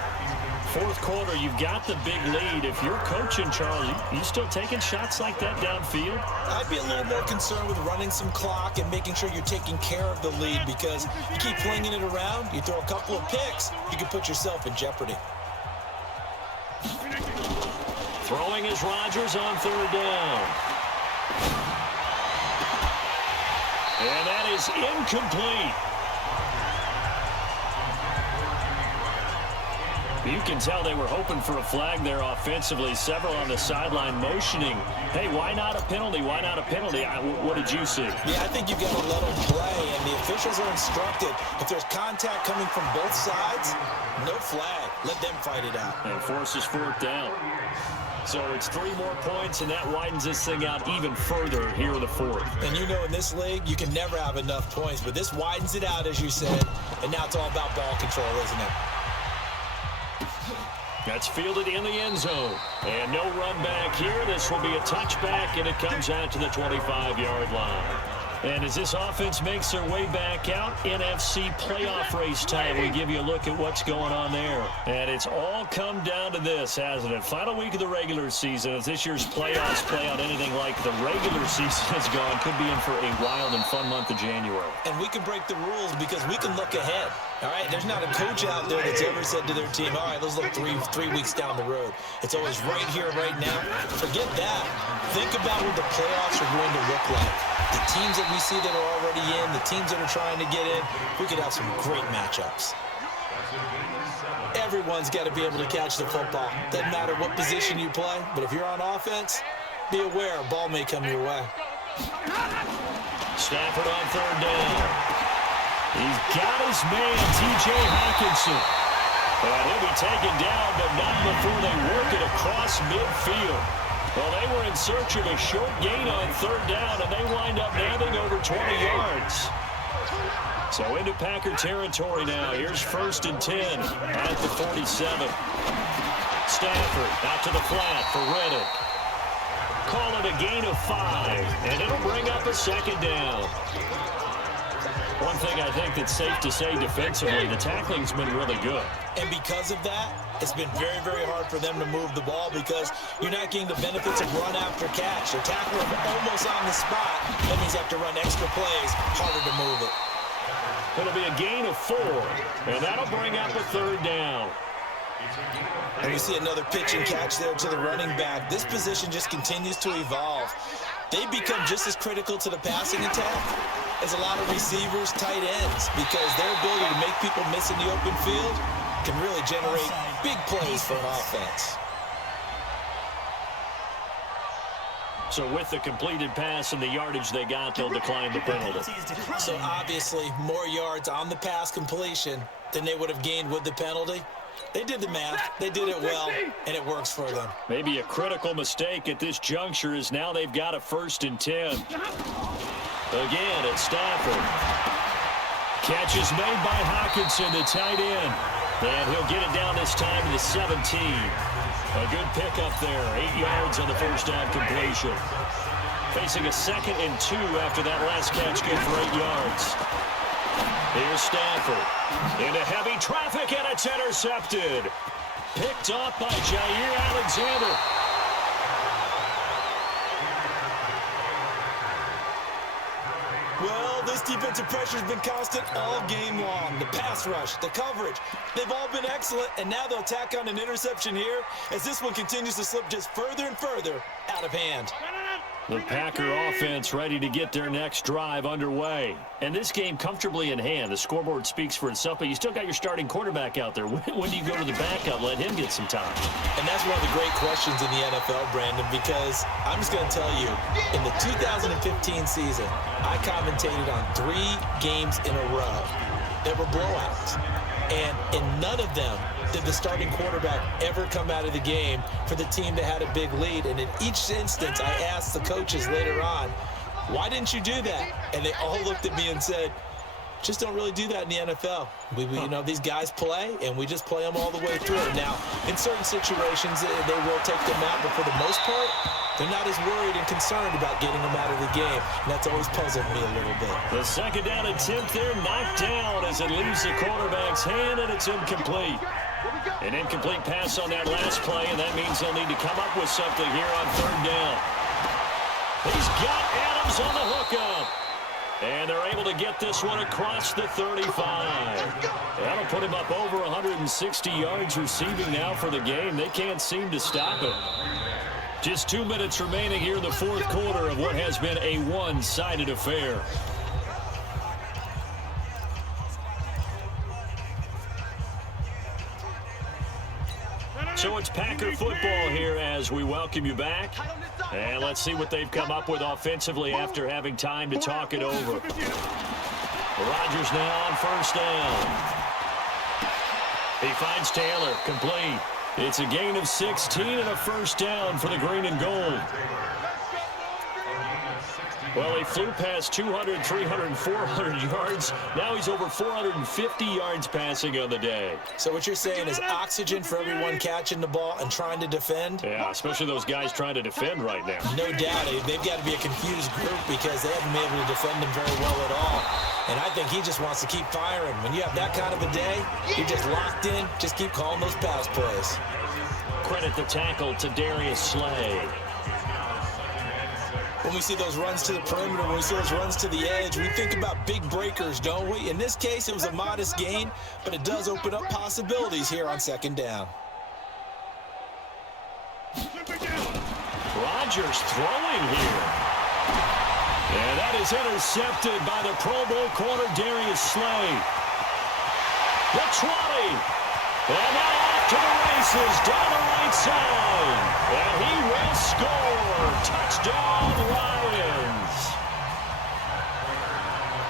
4th quarter, you've got the big lead. If you're coaching, Charles, you still taking shots like that downfield? I'd be a little more concerned with running some clock and making sure you're taking care of the lead, because you keep flinging it around, you throw a couple of picks, you can put yourself in jeopardy. Throwing is Rodgers on 3rd down. And that is incomplete. You can tell they were hoping for a flag there offensively. Several on the sideline motioning, hey, why not a penalty? Why not a penalty? What did you see? Yeah, I think you've got to let them play, and the officials are instructed. If there's contact coming from both sides, no flag. Let them fight it out. And forces 4th down. So it's 3 more points, and that widens this thing out even further here in the 4th. And you know, in this league, you can never have enough points, but this widens it out, as you said, and now it's all about ball control, isn't it? That's fielded in the end zone. And no run back here. This will be a touchback, and it comes out to the 25-yard line. And as this offense makes their way back out, NFC playoff race time, we give you a look at what's going on there. And it's all come down to this, hasn't it? Final week of the regular season. As this year's playoffs play out anything like the regular season has gone, could be in for a wild and fun month of January. And we can break the rules because we can look ahead. All right, there's not a coach out there that's ever said to their team, all right, let's look three weeks down the road. It's always right here, right now. Forget that. Think about what the playoffs are going to look like. The teams that we see that are already in, the teams that are trying to get in, we could have some great matchups. Everyone's got to be able to catch the football. Doesn't matter what position you play, but if you're on offense, be aware a ball may come your way. Stafford on third down. He's got his man, T.J. Hawkinson. And he'll be taken down, but not before they work it across midfield. Well, they were in search of a short gain on third down, and they wind up nabbing over 20 yards. So into Packer territory now. Here's 1st and 10 at the 47. Stafford out to the flat for Reddick. Call it a gain of 5, and it'll bring up a second down. One thing I think that's safe to say defensively, the tackling's been really good. And because of that, it's been very, very hard for them to move the ball because you're not getting the benefits of run after catch. They're tackling almost on the spot. That means you have to run extra plays, harder to move it. It'll be a gain of 4, and that'll bring up a third down. And we see another pitch and catch there to the running back. This position just continues to evolve. They become just as critical to the passing attack as a lot of receivers, tight ends, because their ability to make people miss in the open field can really generate big plays for an offense. So with the completed pass and the yardage they got, they'll decline the penalty. So obviously more yards on the pass completion than they would have gained with the penalty. They did the math, they did it well, and it works for them. Maybe a critical mistake at this juncture is now they've got a 1st and 10. Again at Stafford. Catch is made by Hawkinson, the tight end. And he'll get it down this time to the 17. A good pickup there, 8 yards on the first down completion. Facing a 2nd and 2 after that last catch, good for 8 yards. Here's Stafford. Into heavy traffic, and it's intercepted. Picked off by Jair Alexander. Well, this defensive pressure has been constant all game long. The pass rush, the coverage, they've all been excellent, and now they'll tack on an interception here as this one continues to slip just further and further out of hand. The Packer offense ready to get their next drive underway. And this game comfortably in hand. The scoreboard speaks for itself, but you still got your starting quarterback out there. When do you go to the backup, let him get some time? And that's one of the great questions in the NFL, Brandon, because I'm just going to tell you, in the 2015 season, I commentated on 3 games in a row that were blowouts. And in none of them did the starting quarterback ever come out of the game for the team that had a big lead. And in each instance, I asked the coaches later on, why didn't you do that? And they all looked at me and said, just don't really do that in the NFL. You know, these guys play, and we just play them all the way through. Now, in certain situations, they will take them out, but for the most part, they're not as worried and concerned about getting them out of the game. And that's always puzzled me a little bit. The 2nd down attempt there knocked down as it leaves the quarterback's hand, and it's incomplete. An incomplete pass on that last play, and that means they'll need to come up with something here on 3rd down. He's got Adams on the hookup. And they're able to get this one across the 35. That'll put him up over 160 yards receiving now for the game. They can't seem to stop it. Just 2 minutes remaining here in the 4th quarter of what has been a one-sided affair. So it's Packer football here as we welcome you back. And let's see what they've come up with offensively after having time to talk it over. Rodgers now on 1st down. He finds Taylor, complete. It's a gain of 16 and a 1st down for the green and gold. Well, he flew past 200, 300, 400 yards. Now he's over 450 yards passing on the day. So what you're saying is oxygen for everyone catching the ball and trying to defend? Yeah, especially those guys trying to defend right now. No doubt. They've got to be a confused group because they haven't been able to defend him very well at all. And I think he just wants to keep firing. When you have that kind of a day, you're just locked in. Just keep calling those pass plays. Credit the tackle to Darius Slay. When we see those runs to the perimeter, when we see those runs to the edge, we think about big breakers, don't we? In this case, it was a modest gain, but it does open up possibilities here on second down. Rodgers throwing here. And that is intercepted by the Pro Bowl corner, Darius Slay. The 20. And now off to the races down the right side. And he will score. Touchdown, Lions.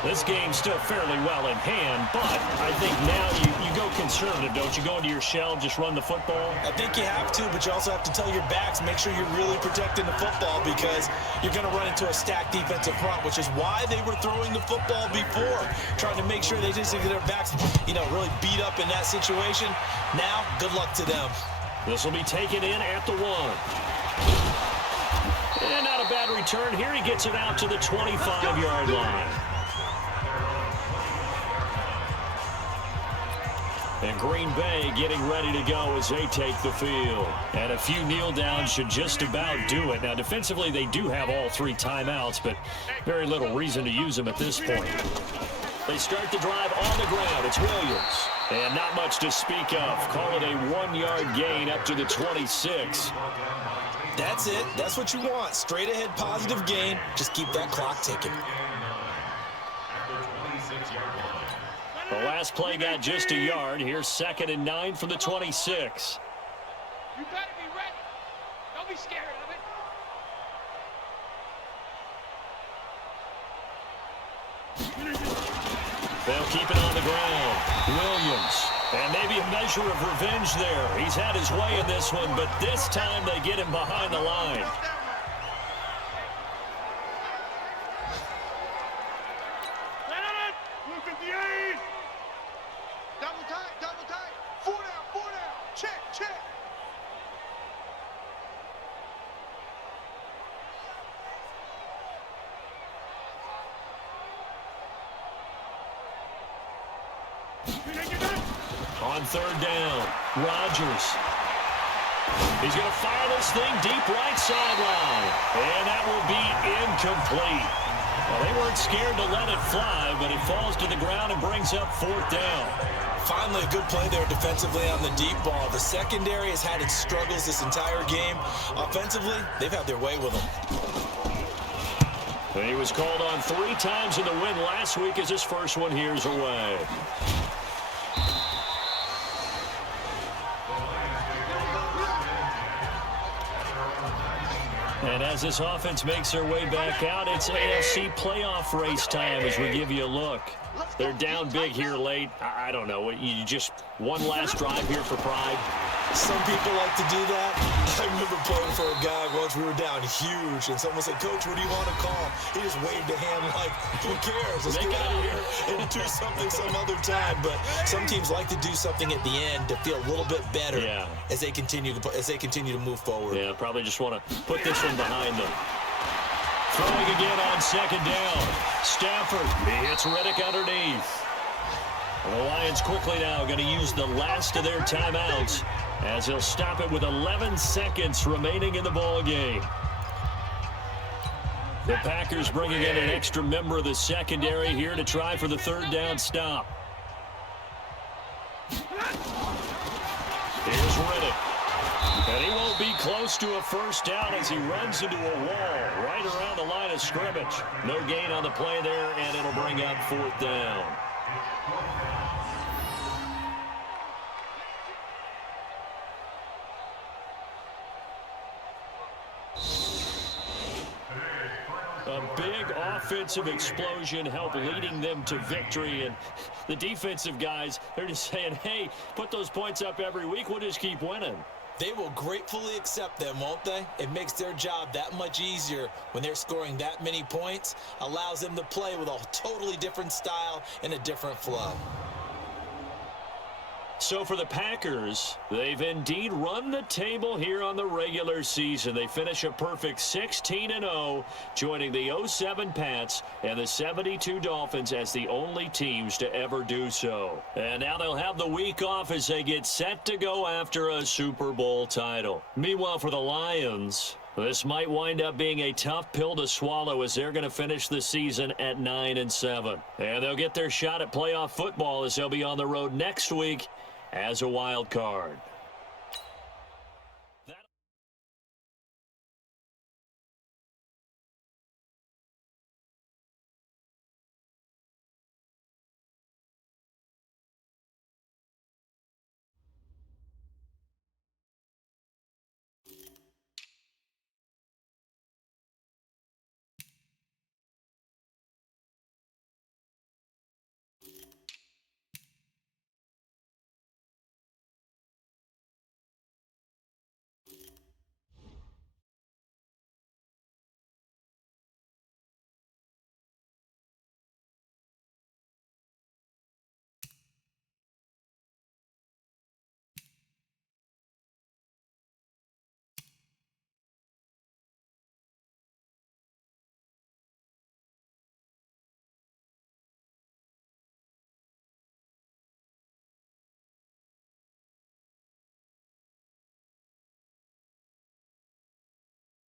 This game's still fairly well in hand, but I think now you go conservative, don't you? Go into your shell, just run the football? I think you have to, but you also have to tell your backs, make sure you're really protecting the football because you're going to run into a stacked defensive front, which is why they were throwing the football before, trying to make sure they just get their backs, really beat up in that situation. Now, good luck to them. This will be taken in at the 1. And not a bad return here. He gets it out to the 25-yard line. And Green Bay getting ready to go as they take the field. And a few kneel downs should just about do it. Now, defensively, they do have all 3 timeouts, but very little reason to use them at this point. They start the drive on the ground. It's Williams. And not much to speak of. Call it a 1-yard gain up to the 26. That's it. That's what you want. Straight ahead positive gain. Just keep that clock ticking. The last play got just a yard. Here's 2nd and 9 from the 26. You better be ready. Don't be scared of it. They'll keep it on the ground. Williams. And maybe a measure of revenge there. He's had his way in this one, but this time they get him behind the line. Double tight. 4 down. Check. On 3rd down, Rodgers. He's going to fire this thing deep right sideline. And that will be incomplete. Well, they weren't scared to let it fly, but it falls to the ground and brings up 4th down. Finally, a good play there defensively on the deep ball. The secondary has had its struggles this entire game. Offensively, they've had their way with them. And he was called on 3 times in the win last week as his first one here's away. And as this offense makes their way back out, it's AFC playoff race time as we give you a look. They're down big here late. I don't know. You just one last drive here for pride. Some people like to do that. I remember playing for a guy once. We were down huge, and someone said, "Coach, what do you want to call?" He just waved a hand like, "Who cares? Let's get out of here and do something some other time." But some teams like to do something at the end to feel a little bit better as they continue to move forward. Yeah, probably just want to put this one behind them. Throwing again on 2nd down. Stafford, he hits Reddick underneath. And the Lions quickly now going to use the last of their timeouts as he'll stop it with 11 seconds remaining in the ball game. The Packers bringing in an extra member of the secondary here to try for the 3rd down stop. Here's Reddick. And he won't be close to a 1st down as he runs into a wall right around the line of scrimmage. No gain on the play there, and it'll bring up 4th down. A big offensive explosion helped leading them to victory, and the defensive guys, they're just saying, hey, put those points up every week, we'll just keep winning. They will gratefully accept them, won't they? It makes their job that much easier when they're scoring that many points, allows them to play with a totally different style and a different flow. So for the Packers, they've indeed run the table here on the regular season. They finish a perfect 16-0, joining the 07 Pats and the 72 Dolphins as the only teams to ever do so. And now they'll have the week off as they get set to go after a Super Bowl title. Meanwhile, for the Lions, this might wind up being a tough pill to swallow as they're going to finish the season at 9-7. And they'll get their shot at playoff football as they'll be on the road next week as a wild card.